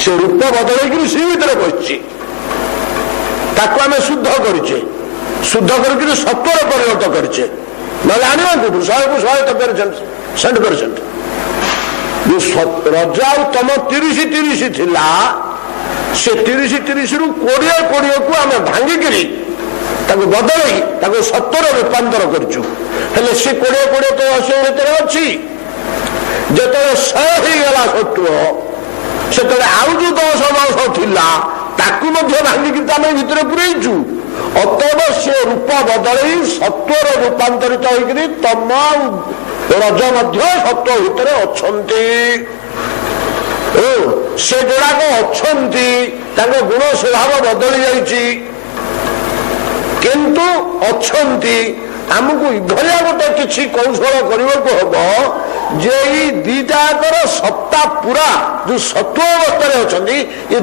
ସେ ରୂପ ବଦଳେଇକିରି ସେ ଭିତରେ ବସିଛି, ତାକୁ ଆମେ ଶୁଦ୍ଧ କରିଛେ, ଶୁଦ୍ଧ କରିକିରି ସତ୍ୱରେ ପରିଣତ କରିଛେ। ନହେଲେ ଆଣିବାକୁ 100% ରଜ ଆଉ ତମ 30 ଥିଲା, ସେ 30 ରୁ 20କୁ ଆମେ ଭାଙ୍ଗିକିରି ତାକୁ ବଦଳେଇ ତାକୁ ସତ୍ୱରେ ରୂପାନ୍ତର କରିଛୁ। ହେଲେ ସେ 20 ତ 80 ଭିତରେ ଅଛି। ଯେତେବେଳେ 100 ହେଇଗଲା ସତ୍ୱ, ସେତେବେଳେ ଆଉ ଯୋଉ 10 ଥିଲା ତାକୁ ମଧ୍ୟ ଭାଙ୍ଗିକି ଆମେ ଭିତରେ ପୁରେଇଛୁ। ଅତଏବ ସେ ରୂପ ବଦଳେଇ ସତ୍ୱରେ ରୂପାନ୍ତରିତ ହେଇକରି ତମ ରଜ ମଧ୍ୟ ସତ୍ୱ ଭିତରେ ଅଛନ୍ତି। से जोड़ाक अच्छा गुण स्वभाव बदली जाइए किंतु अच्छी आमको इभलिया गोटे किसी कौशल करने को हम जे दीटाकर सत्ता पूरा जो सत्व अवस्था अच्छा ये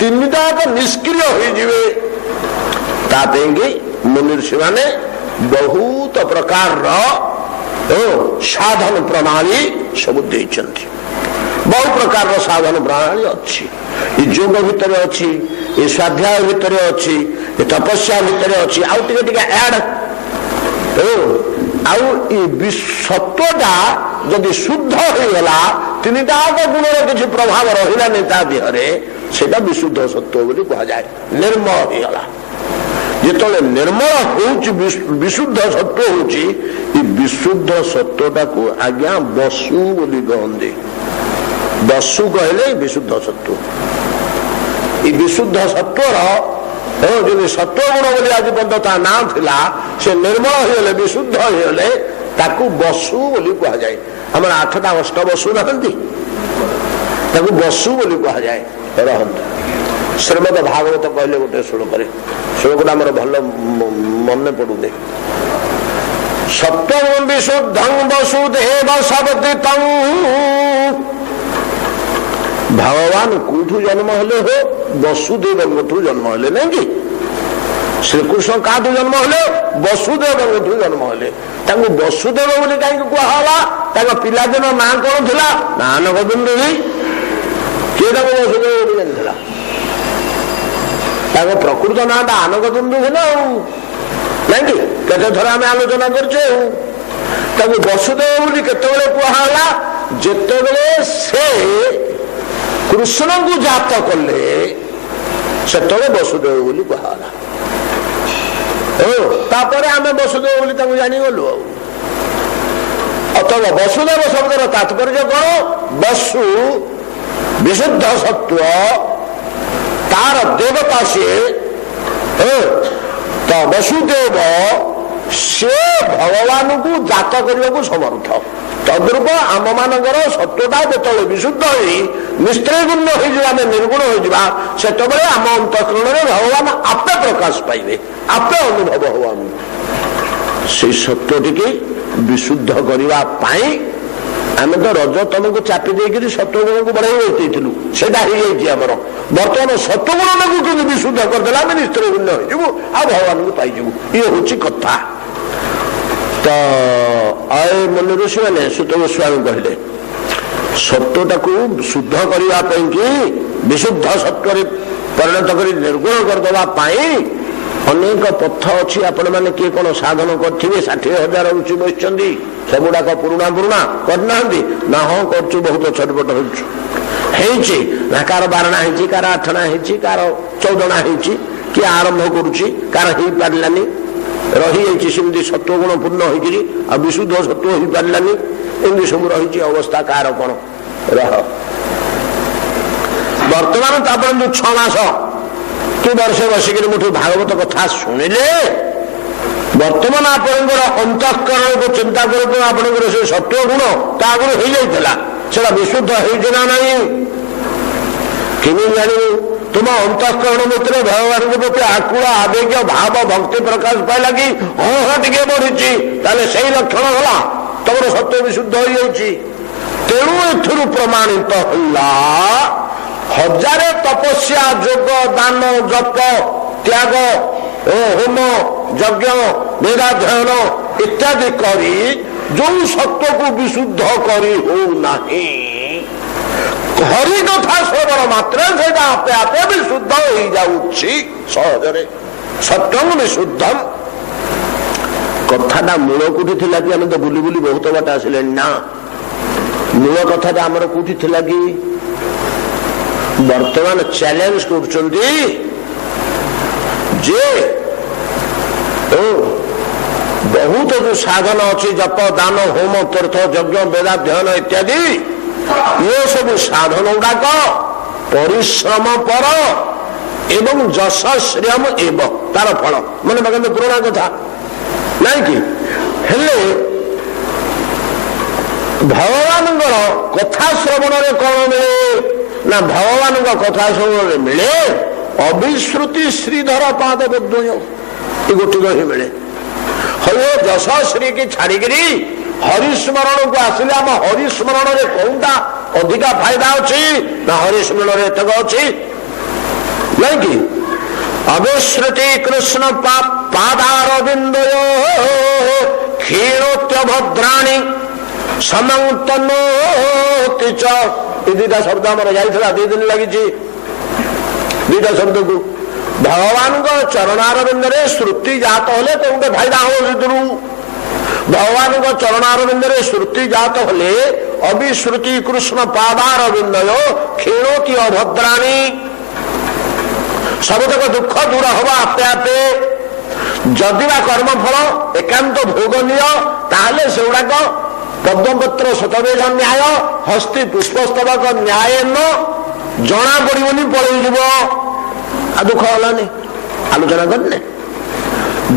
तीनटाक निष्क्रिय हो मुनि ऋषि मैंने बहुत प्रकार साधन प्रणाली सब देइछन्ति बहु प्रकार साधन प्रणाली अच्छी योग भितर अच्छी स्वाध्याय भितर अच्छी तपस्या भितर अच्छी आउ टिके ऐड सत्वटा जदि शुद्ध होगला तीन टाक गुणर किसी प्रभाव रही ता देहरे से विशुद्ध सत्व बोली कह जाए निर्मल होगला जिते निर्मल हो विशुद्ध सत्व हो विशुद्ध सत्वटा को आज्ञा वसु बोली कहते वसु कहले विशुद्ध सत्व विशुद्ध सत्वर जो सत्व गुण बोली आज पर्यंत ता ना थिला से निर्मल होले विशुद्ध होले ताकू वसु बोली कह जाए हमर 8टा अष्ट वसु रहंती ताकू वसु बोली कह जाए रहंती श्रीमद भागवत कहले गोटे श्लोक आमर भल मन पड़ुने सत्यं विशुद्धं वसुदेव सवदितं भगवान कौठू जन्म हेले हो वसुदेव गोठू जन्म हेले नहीं कि श्रीकृष्ण क्या जन्म हेले वसुदेव गोठू जन्म हेले वसुदेव बोली कहीं कहला पिलादिन ना कौन थिला ना गोविंद भी किए वसुदेव बोली जानी प्रकृत ना आनक दुंदु है ना नहीं केते थर आम आलोचना कर वसुदेव बोली केतबेले कहला जेतेबेले से कृष्ण को जात कले से वसुदेव बोली कहला आम वसुदेव बोली जानीगलु अतः वसुदेव शब्दर तात्पर्य कौन वसु विशुद्ध सत्व तार देवता से तो वसुदेव से भगवान को जात करने को समर्थ तद्रूप आम मानकर सत्वता जो विशुद्ध निस्त्रीय गुण हो निर्गुण हो आम अंतःकरण में भगवान आपे प्रकाश पाइबे आपे अनुभव हो से सत्व टी विशुद्ध करने आम तो रज तुमको चापी देकर सत्वगुण को बढ़ाई देलु से बर्तमान सत्वगुण को विशुद्ध करदे आम निस्त्रीय गुण हो भगवान को पाइबू ये हूँ कथा तो आए मुनि ऋषि मैंने सुत गोस्वामी कहले सत्वटा को शुद्ध करने कि विशुद्ध सत्व परिणत कर निर्गुण करदे अनेक पथ अच्छी आपण मैंने किए कौन साधन करेंगे 60,000 ऋषि बसि सबुड़ाक पुराणा पुराणा करना ना हाँ कर बहुत छटपट हो कार 12 हो कार 8 हो कार 14 हो किए आरंभ कर पारानी रही सेमती सत्वगुण पूर्ण हो विशुद्ध सत्व हो पारानी एमती सब रही अवस्था कार कौन रह बर्तमान तो आप जो 6 मास कि वर्ष बसिक मुठू भागवत कथा शुणिले बर्तमान आपंकर अंतःकरण को चिंता कर आपंकर से सत्व गुण आगुरी हो जाता से विशुद्ध होना नहीं किमी जानी तुम अंतःकरण भितर भगवान के प्रति आकुल आवेग भाव भक्ति प्रकाश पाइला कि हाँ हाँ टे बढ़ी से लक्षण है तुम सत्व विशुद्ध हो जाए तेणु एथुरु प्रमाणित होला 1000 तपस्या जोग दान जप त्याग होम यज्ञ वेदाध्ययन इत्यादि करी जो सत्व को विशुद्ध करी हो नहीं हरि कथा श्रवण मात्र से आपे आपे विशुद्ध हो जाऊँगी सहजरे सत्यम विशुद्धम कथाटा मूल कौटी थिला कि आम तो बुली बुली बहुत बाट आसिले ना मूल कथाटा आमर कौटी थिला कि वर्तमान चैलेंज कर बहुत जो साधन अच्छी जप दान होम तीर्थ यज्ञ वेदाध्ययन इत्यादि ये सब साधन गुड़ाक परिश्रम पर एवं जस श्रेयम एवं तार फल मन पकड़ते पुराना कथा नहीं कि हेले भगवान कथा श्रवण कौन मिले ना भगवान कथा सब मिले अभिश्रुति श्रीधर पाद बद्वय ये गोटे ही मिले हयो जश श्री की छाड़िकी हरिस्मरण को आसिले आम हरिस्मरण कौटा अधिका फायदा अच्छी ना हरिस्मरण एतक अच्छी नहीं कि अभिश्रुति कृष्ण पादारविंदय क्षीणोत्यभद्राणि समन्तनोति च ये दुटा शब्द आम जाइला 2 दिन लगी दुटा शब्द को भगवान को चरणारविंद श्रुति जात होले तो उनके फायदा हो भगवान को चरणारविंद श्रुति जात होले अभिश्रुति कृष्ण पादारविंदय क्षीणोति अभद्राणि सबतक दुख दूर हवा आपे आपे जदिवा कर्मफल एकांत भोगनीय ताहले सेगुड़ाक पद्मपत्र शतवेद न्याय हस्ती पुष्पस्तबक न्याय न जना पड़ोनी पलि दुख हलानी आलोचना करने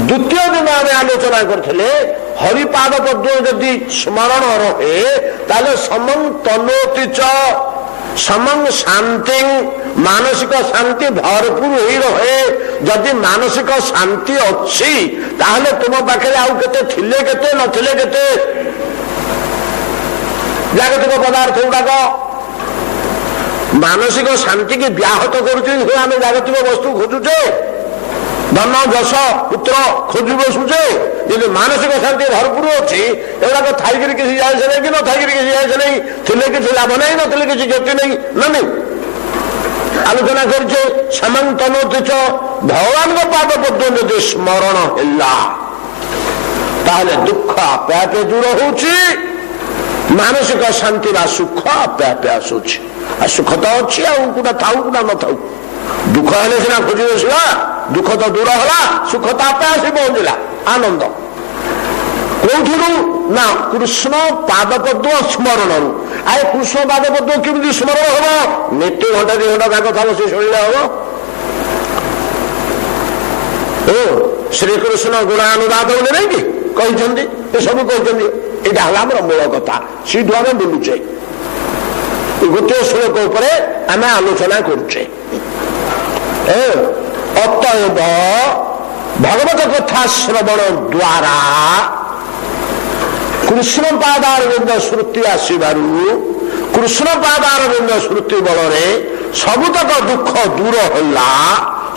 द्वितीय दिन आम आलोचना करते हरिपाद पद्म जदि स्मरण रहे ताले समं तनोति च समं शांति मानसिक शांति भरपूर ही रहे जदि मानसिक शांति अच्छी ताहले तुम पाखे आउ केते थिले केते नथिले केते जागतिक पदार्थ गुड़ाक मानसिक शांति की व्याहत करुचे आम जागतिक वस्तु खोजुचे धन जश पुत्र खोजी बसुचे यदि मानसिक शांति भरपूर अच्छी एगुड़ाक थी किसी जायसे नहीं कि न थी किसी जायसे नहीं थिले किसी लाभ नहीं नथिले किसी क्षति नहीं नहीं आलोचना करछे समन्तनोति च भगवान को पाद पद्म यदि स्मरण है ताहले दुख आपे आपे दूर होची मानसिक शांति बा सुख आपे आपे आसुची सुख तो अच्छी आउटा थाऊ कुटा न थाऊ दुख हेले सीना खोजी बसला दुख तो दूर है सुख तो आपे आसी पहुंचला आनंद कौठू ना कृष्ण पादपद्म स्मरण आए कृष्ण पादपद्म केमी स्मरण हम नित्य घंटा 2 घंटा कथा बस शुणिले हम श्रीकृष्ण गुणानुवाद बोले नहीं कि कहते सब कहते यहाँ मूल कथा सीठू आम बुलुचे गोटे श्लोक उपर आम आलोचना करुचे अतएव भगवत कथा श्रवण द्वारा कृष्ण पादारविंद श्रुति आसबारू कृष्ण पादारविंद श्रुति बल सबुतक दुख दूर होला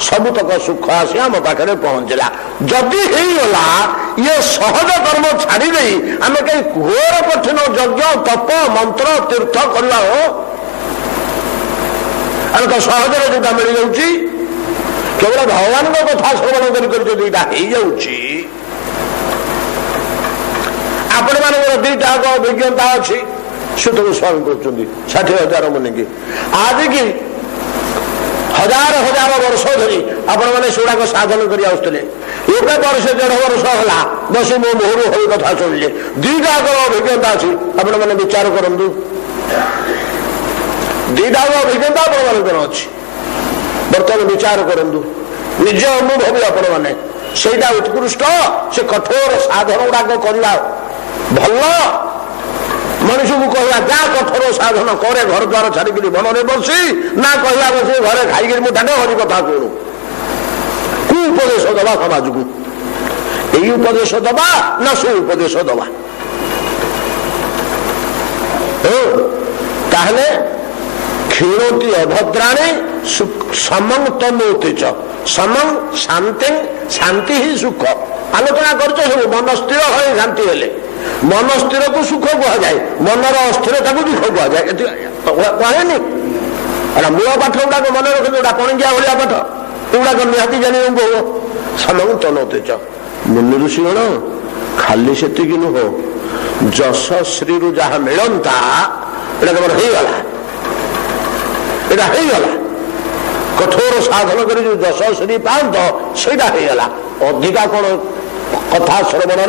सबुतक सुख आसी आम पाखे पहुंचला जदि होगा ये सहज कर्म छाड़ी दे आम कहीं घोर कठिन यज्ञ तप मंत्र तीर्थ करवा हो आम तो सहज जोटा मिल जाऊँगी केवल भगवान कथा श्रवण करटा आपण मान 2टा अभिज्ञता अच्छी सुत गोस्वामी कहते 60,000 मन की आज की हजार हजार वर्ष धरी आपण मैंने सेगुड़ाक साधन कर आसुले 1 वर्ष 1.5 वर्ष है बस मो मुहर हो कथा शुणिले 2टा अभिज्ञता अच्छी आपण मैंने विचार करूँ 2टा अभिज्ञता आपण अच्छी बर्तमान विचार करूँ निज अनुभवी आपण मैंने सेटा उत्कृष्ट से कठोर साधन गुड़ाक करवा भल मनुष्य को कहला जा कठोर साधन करे घर द्वार छाड़ी वन में बसी ना कहला बस घरे खाई मुठाटे हरि कथा कहू कु उपदेश दबा समाज को यही उपदेश दबा ना सु उपदेश दबा ताहले क्षीणोति अभद्राणी समं तनोति च समं शांति शांति ही सुख आलोचना कर मन स्थिर है शांति हेले मन स्थिर को सुख कह जाए मनर अस्थिरता को दुख कह जाए कहे मूल पाठ गुड़ाक मन रखा पणिया भाया पाठ एगुड़ाक निहाती जानी समं तनोति च मुनि ऋषिगण खाली से नुह जश श्री रु जहा मिलता यहाँ कठोर साधन कर जश श्री पात से अधिका कौन कथा श्रवण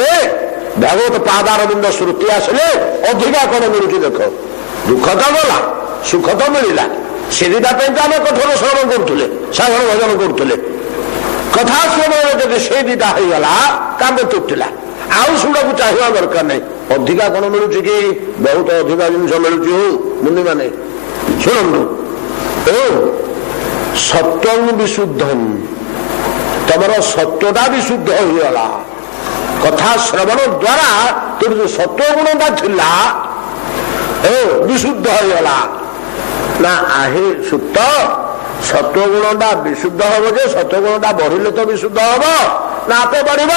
भगवत पादारविंद श्रुति आसले अधिका कौन मिलूँ देख दुख तो गला सुख तो मिलला सीधा आम कठोर श्रवण करुले साधन भजन करुले कथा श्रवण जब से 2टा होगा काम तुटिला आउ सुड़ा को चाहिए दरकार नहीं अधिका कौन मिलूँ कि बहुत अधिका जिन मिलूँ मुनि मैंने शुणु सत्वं विशुद्धम तमर सत्वटा विशुद्ध होगला कथा श्रवण द्वारा तुम जो सत्व गुणटा थिला विशुद्ध होगला ना आहे सुत सत्व गुणटा विशुद्ध हम जे सत्व गुणटा बढ़िले तो विशुद्ध हम ना आपे बढ़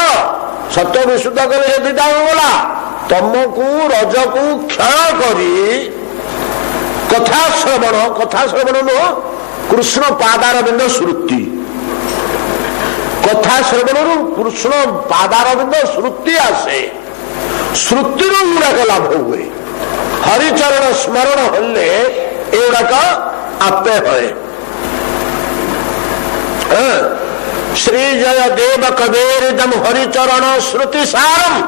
सत्व विशुद्ध कले दुटा होगला तमको रज को क्षय करी कथा श्रवण नुह कृष्ण पादार बिंद श्रुति कथा श्रवण कृष्ण पादार बिंद श्रुति आसे श्रुति गुड़ाक लाभ हुए हरिचरण स्मरण हेले एगुड़ाक आपे हुए श्री जय देव कबीरदम हरिचरण श्रुति सारम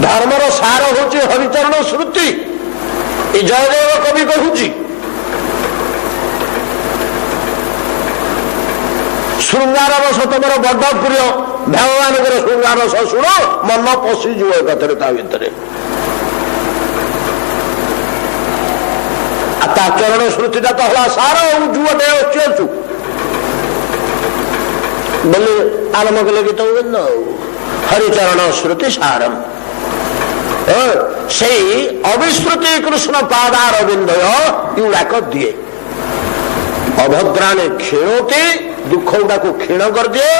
धर्मर सार होची हरिचरण श्रुति जयदेव कवि कहूची श्रृंगार रस तुम बड़ प्रिय भगवान श्रृंगार रस शुण मन पशिज कथरे भितर चरण श्रुतिटा तो हला सार जुटे अच्छु बोले आरंभ कले गीत हरिचरण श्रुति सारम से अविश्रुति कृष्ण पादार बिंदय युड़ाक दिए अभद्राने क्षीणोती दुख गुड़ा को क्षीण कर दिए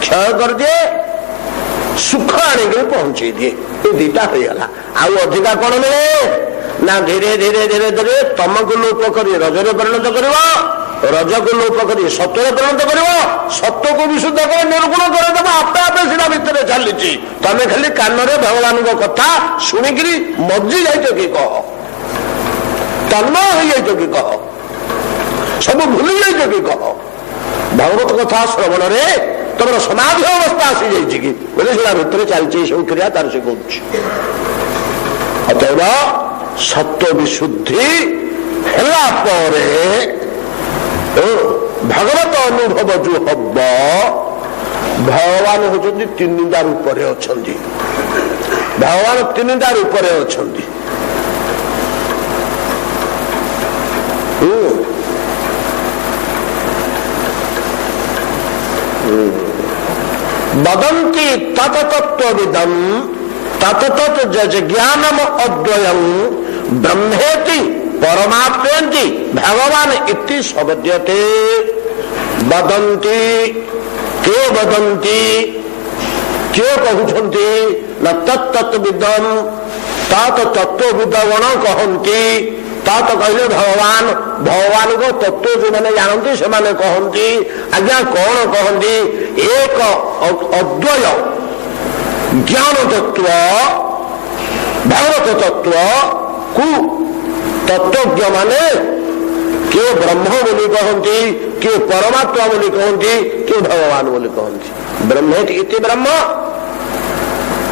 क्षय कर दिए सुख आनिक पहुंचे दिए ये दीटा होगा आउ अधिका कौन मिले ना धीरे धीरे धीरे धीरे तमको लोप कर रजरे परिणत कर रज को लोप कर सत्व परिणत कर सत्व को विशुद्ध कर निर्गुण करदेव आपे आपे सीधा भितर चली तमें खाली कान भगवान कथा शुणिक मजी जाइच कि कह तन्मय हो जाइच कि कह सब भूली जाइच कि कह भगवत कथा श्रवण रे तुम समाधि अवस्था आसी जाइए कि बोले सीधा भितर चलती सब क्रिया तार से कर अतएव सत्व विशुद्धि हेला परे भगवत अनुभव जो हम भगवान होती तीनटा रूप अच्छा भगवान तीनटा रूप अच्छा वदन्ति तत्तत्त्वविदं तत्तत् ज्ञानम अद्वयं ब्रह्मेति परमाप्यन्ति भगवान इति शब्दते वदन्ति के वदन्ति के कहउछन्ति न तत्तत्त्वविदं तत्तत्त्वविदगण कहन्ति तात कहले भगवान भगवान को तत्व जो मैंने जानती से मैंने कहती आज्ञा कौन कहती एक अद्वय ज्ञान तत्व भगवत तत्व कु तत्वज्ञ माने के ब्रह्म बोली कहती के परमात्मा बोली कहती के भगवान बोली कहती ब्रह्मेति इति ब्रह्म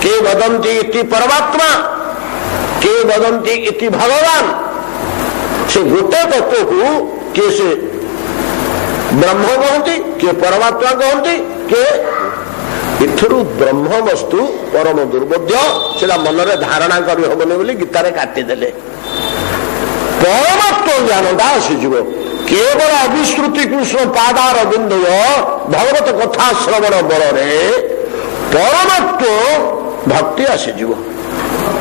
के वदन्ति इति परमात्मा के वदन्ति इति भगवान से गोटे तत्व को किए से ब्रह्म कहती किए परमात्मा कहती के इथुरु ब्रह्म वस्तु परम दुर्बोध्य सेटा मन रे धारणा करी होबनी बोली गीतारे काटिदेले परमात्मा ज्ञानटा आसीଯିव केवल अविश्रुति कृष्ण पादार बिंदुय भगवत कथा श्रवण बल परमात्मा भक्ति आसीଯିव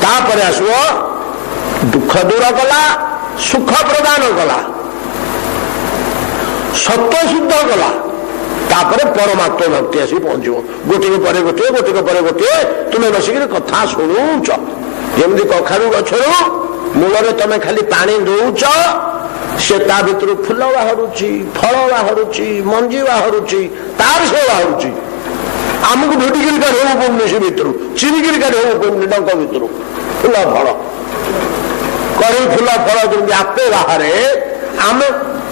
तापर आसव दुख दूर कला सुख प्रदान कला सत्व शुद्ध कला तापर परमात्मा भक्ति आसी पहुंचो गोटे पर गोटे गोटे पर गोटे तुम्हें बसिक कथा शुणुच जमी कखारू गचर मूल तुम खाली पानी दौच से भर फूल बाहर फल बाहर मंजी बाहर तार से बाहर आमको भेटिक काढ़ पड़ुनि से भितर चिरिक काढ़ पड़ुनि डंक भितर फूल फल कड़ी फूल फल जमी आपे बाहर आम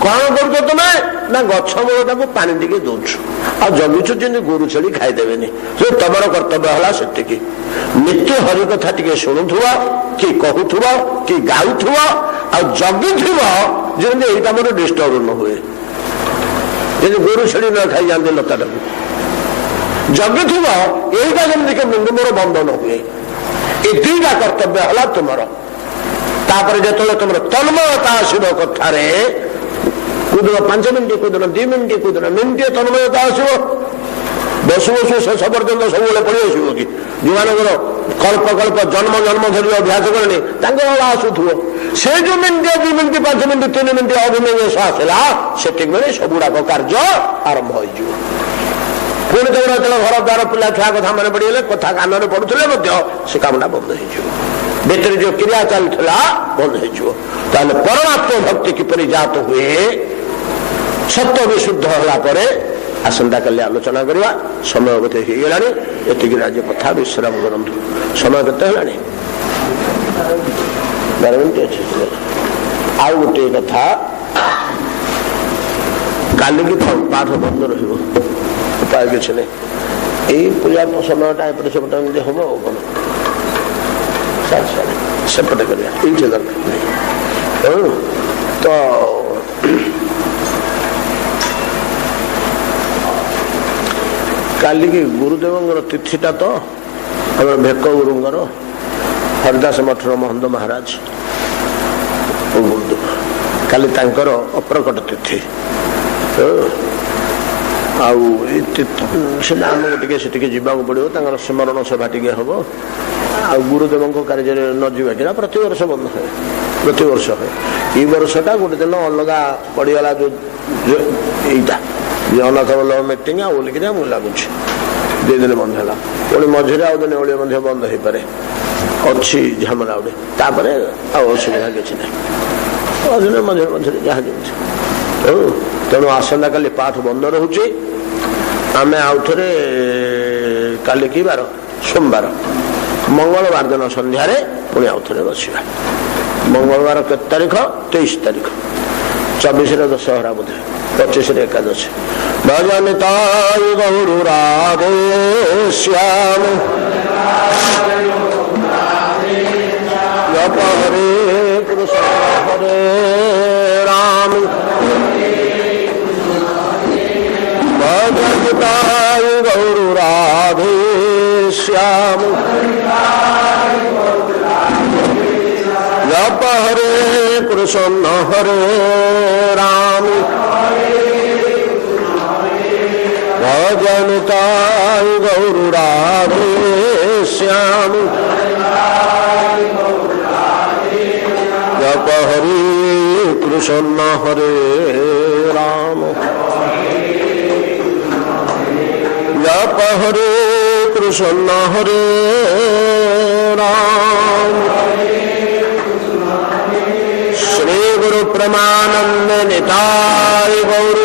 कौन कर तुम्हें ना गछ मूल पानी टे दौच आ जगुच जमी गोरु छेली खाईदेवे जो तुम कर्तव्य है से नित्य हरि कथा टे शुणुवा कि कहूवा कि गाउवा आ जगुव जमी यहाँ मोर डिस्टर्ब न हुए जमी गोरु छेली न खाई जाते लता टाक जगुव यहीटा जमी मुंड मोर बंद न हुए ये दुईटा कर्तव्य है तुम तापर जो तुम तन्मयता आसब कथार कौदिन 5 मिनिट कौदिन 2 मिनिट कौदिन मिनिटे तन्मयता आसब बसु बसु शेष पर्यंत सब पड़ी आसब कि जो कल्प कल्प जन्म जन्म धरी अभ्यास करनी आसुव से जो मिनिटे 2 मिनिट 5 मिनिट 3 मिनिट अभिनिवेश आसला से सबुड़ाक कार्य आरंभ हो पुणी तक जो घर द्वार पिला छुआ कथा मन पड़े कथा कान में पड़ुले से कामटा बंद हो जो क्रिया चलता बंद हो परमात्म भक्ति किपरि जात हुए सत्य विशुद्ध होगा आसंता काली आलोचना करवा समय गति हो गला ये आज कथा विश्राम करूँ समय केते 12 मिनिट अच्छे आउ गोटे कथा काली की पाठ बंद रुपाय किसी नहीं यही पूजा समयटा एपटे सेपटे हम कौन सेपटे कर तो काली की गुरुदेव तिथिटा तो आम भेक गुरुंर हरिदास मठर महंत महाराज गुरुदेव काली तांकर अप्रकट तिथि आमको टे जावाक पड़ो स्मरण सभा टे हम आ गुरुदेव कार्य न जावा प्रति वर्ष बंद है प्रति वर्ष है ये वर्षटा गोटे दिन अलग पड़गला जो यहीटा अनाथ बल्लभ मीटिंग बोलिक मुझे लगुच 2 दिन बंद है पुणी मझे आउ दिन ओडिया बंद हो पारे अच्छी झमेला गोटे तापर असुविधा किसी ना अधीन मझे मझे जहाँ जमी तेणु आसंता काली पाठ बंद रोचे आम आउ थे काली की बार सोमवार मंगलवार दिन संध्यारे पुणी आउ थे बसवा मंगलवार के तारीख 23 तारीख 24 दशहरा बोधे 25 एकादशी भजनिताय गौर राधे श्याम जप हरे कृष्ण हरे राम भजनिताय गौर राधे श्याम जप हरे कृष्ण हरे राम भजनिताय गौर राधे श्याम जप हरे कृष्ण हरे राम जप हरे कृष्ण हरे राम श्री गुरु प्रमानंद निताय गौर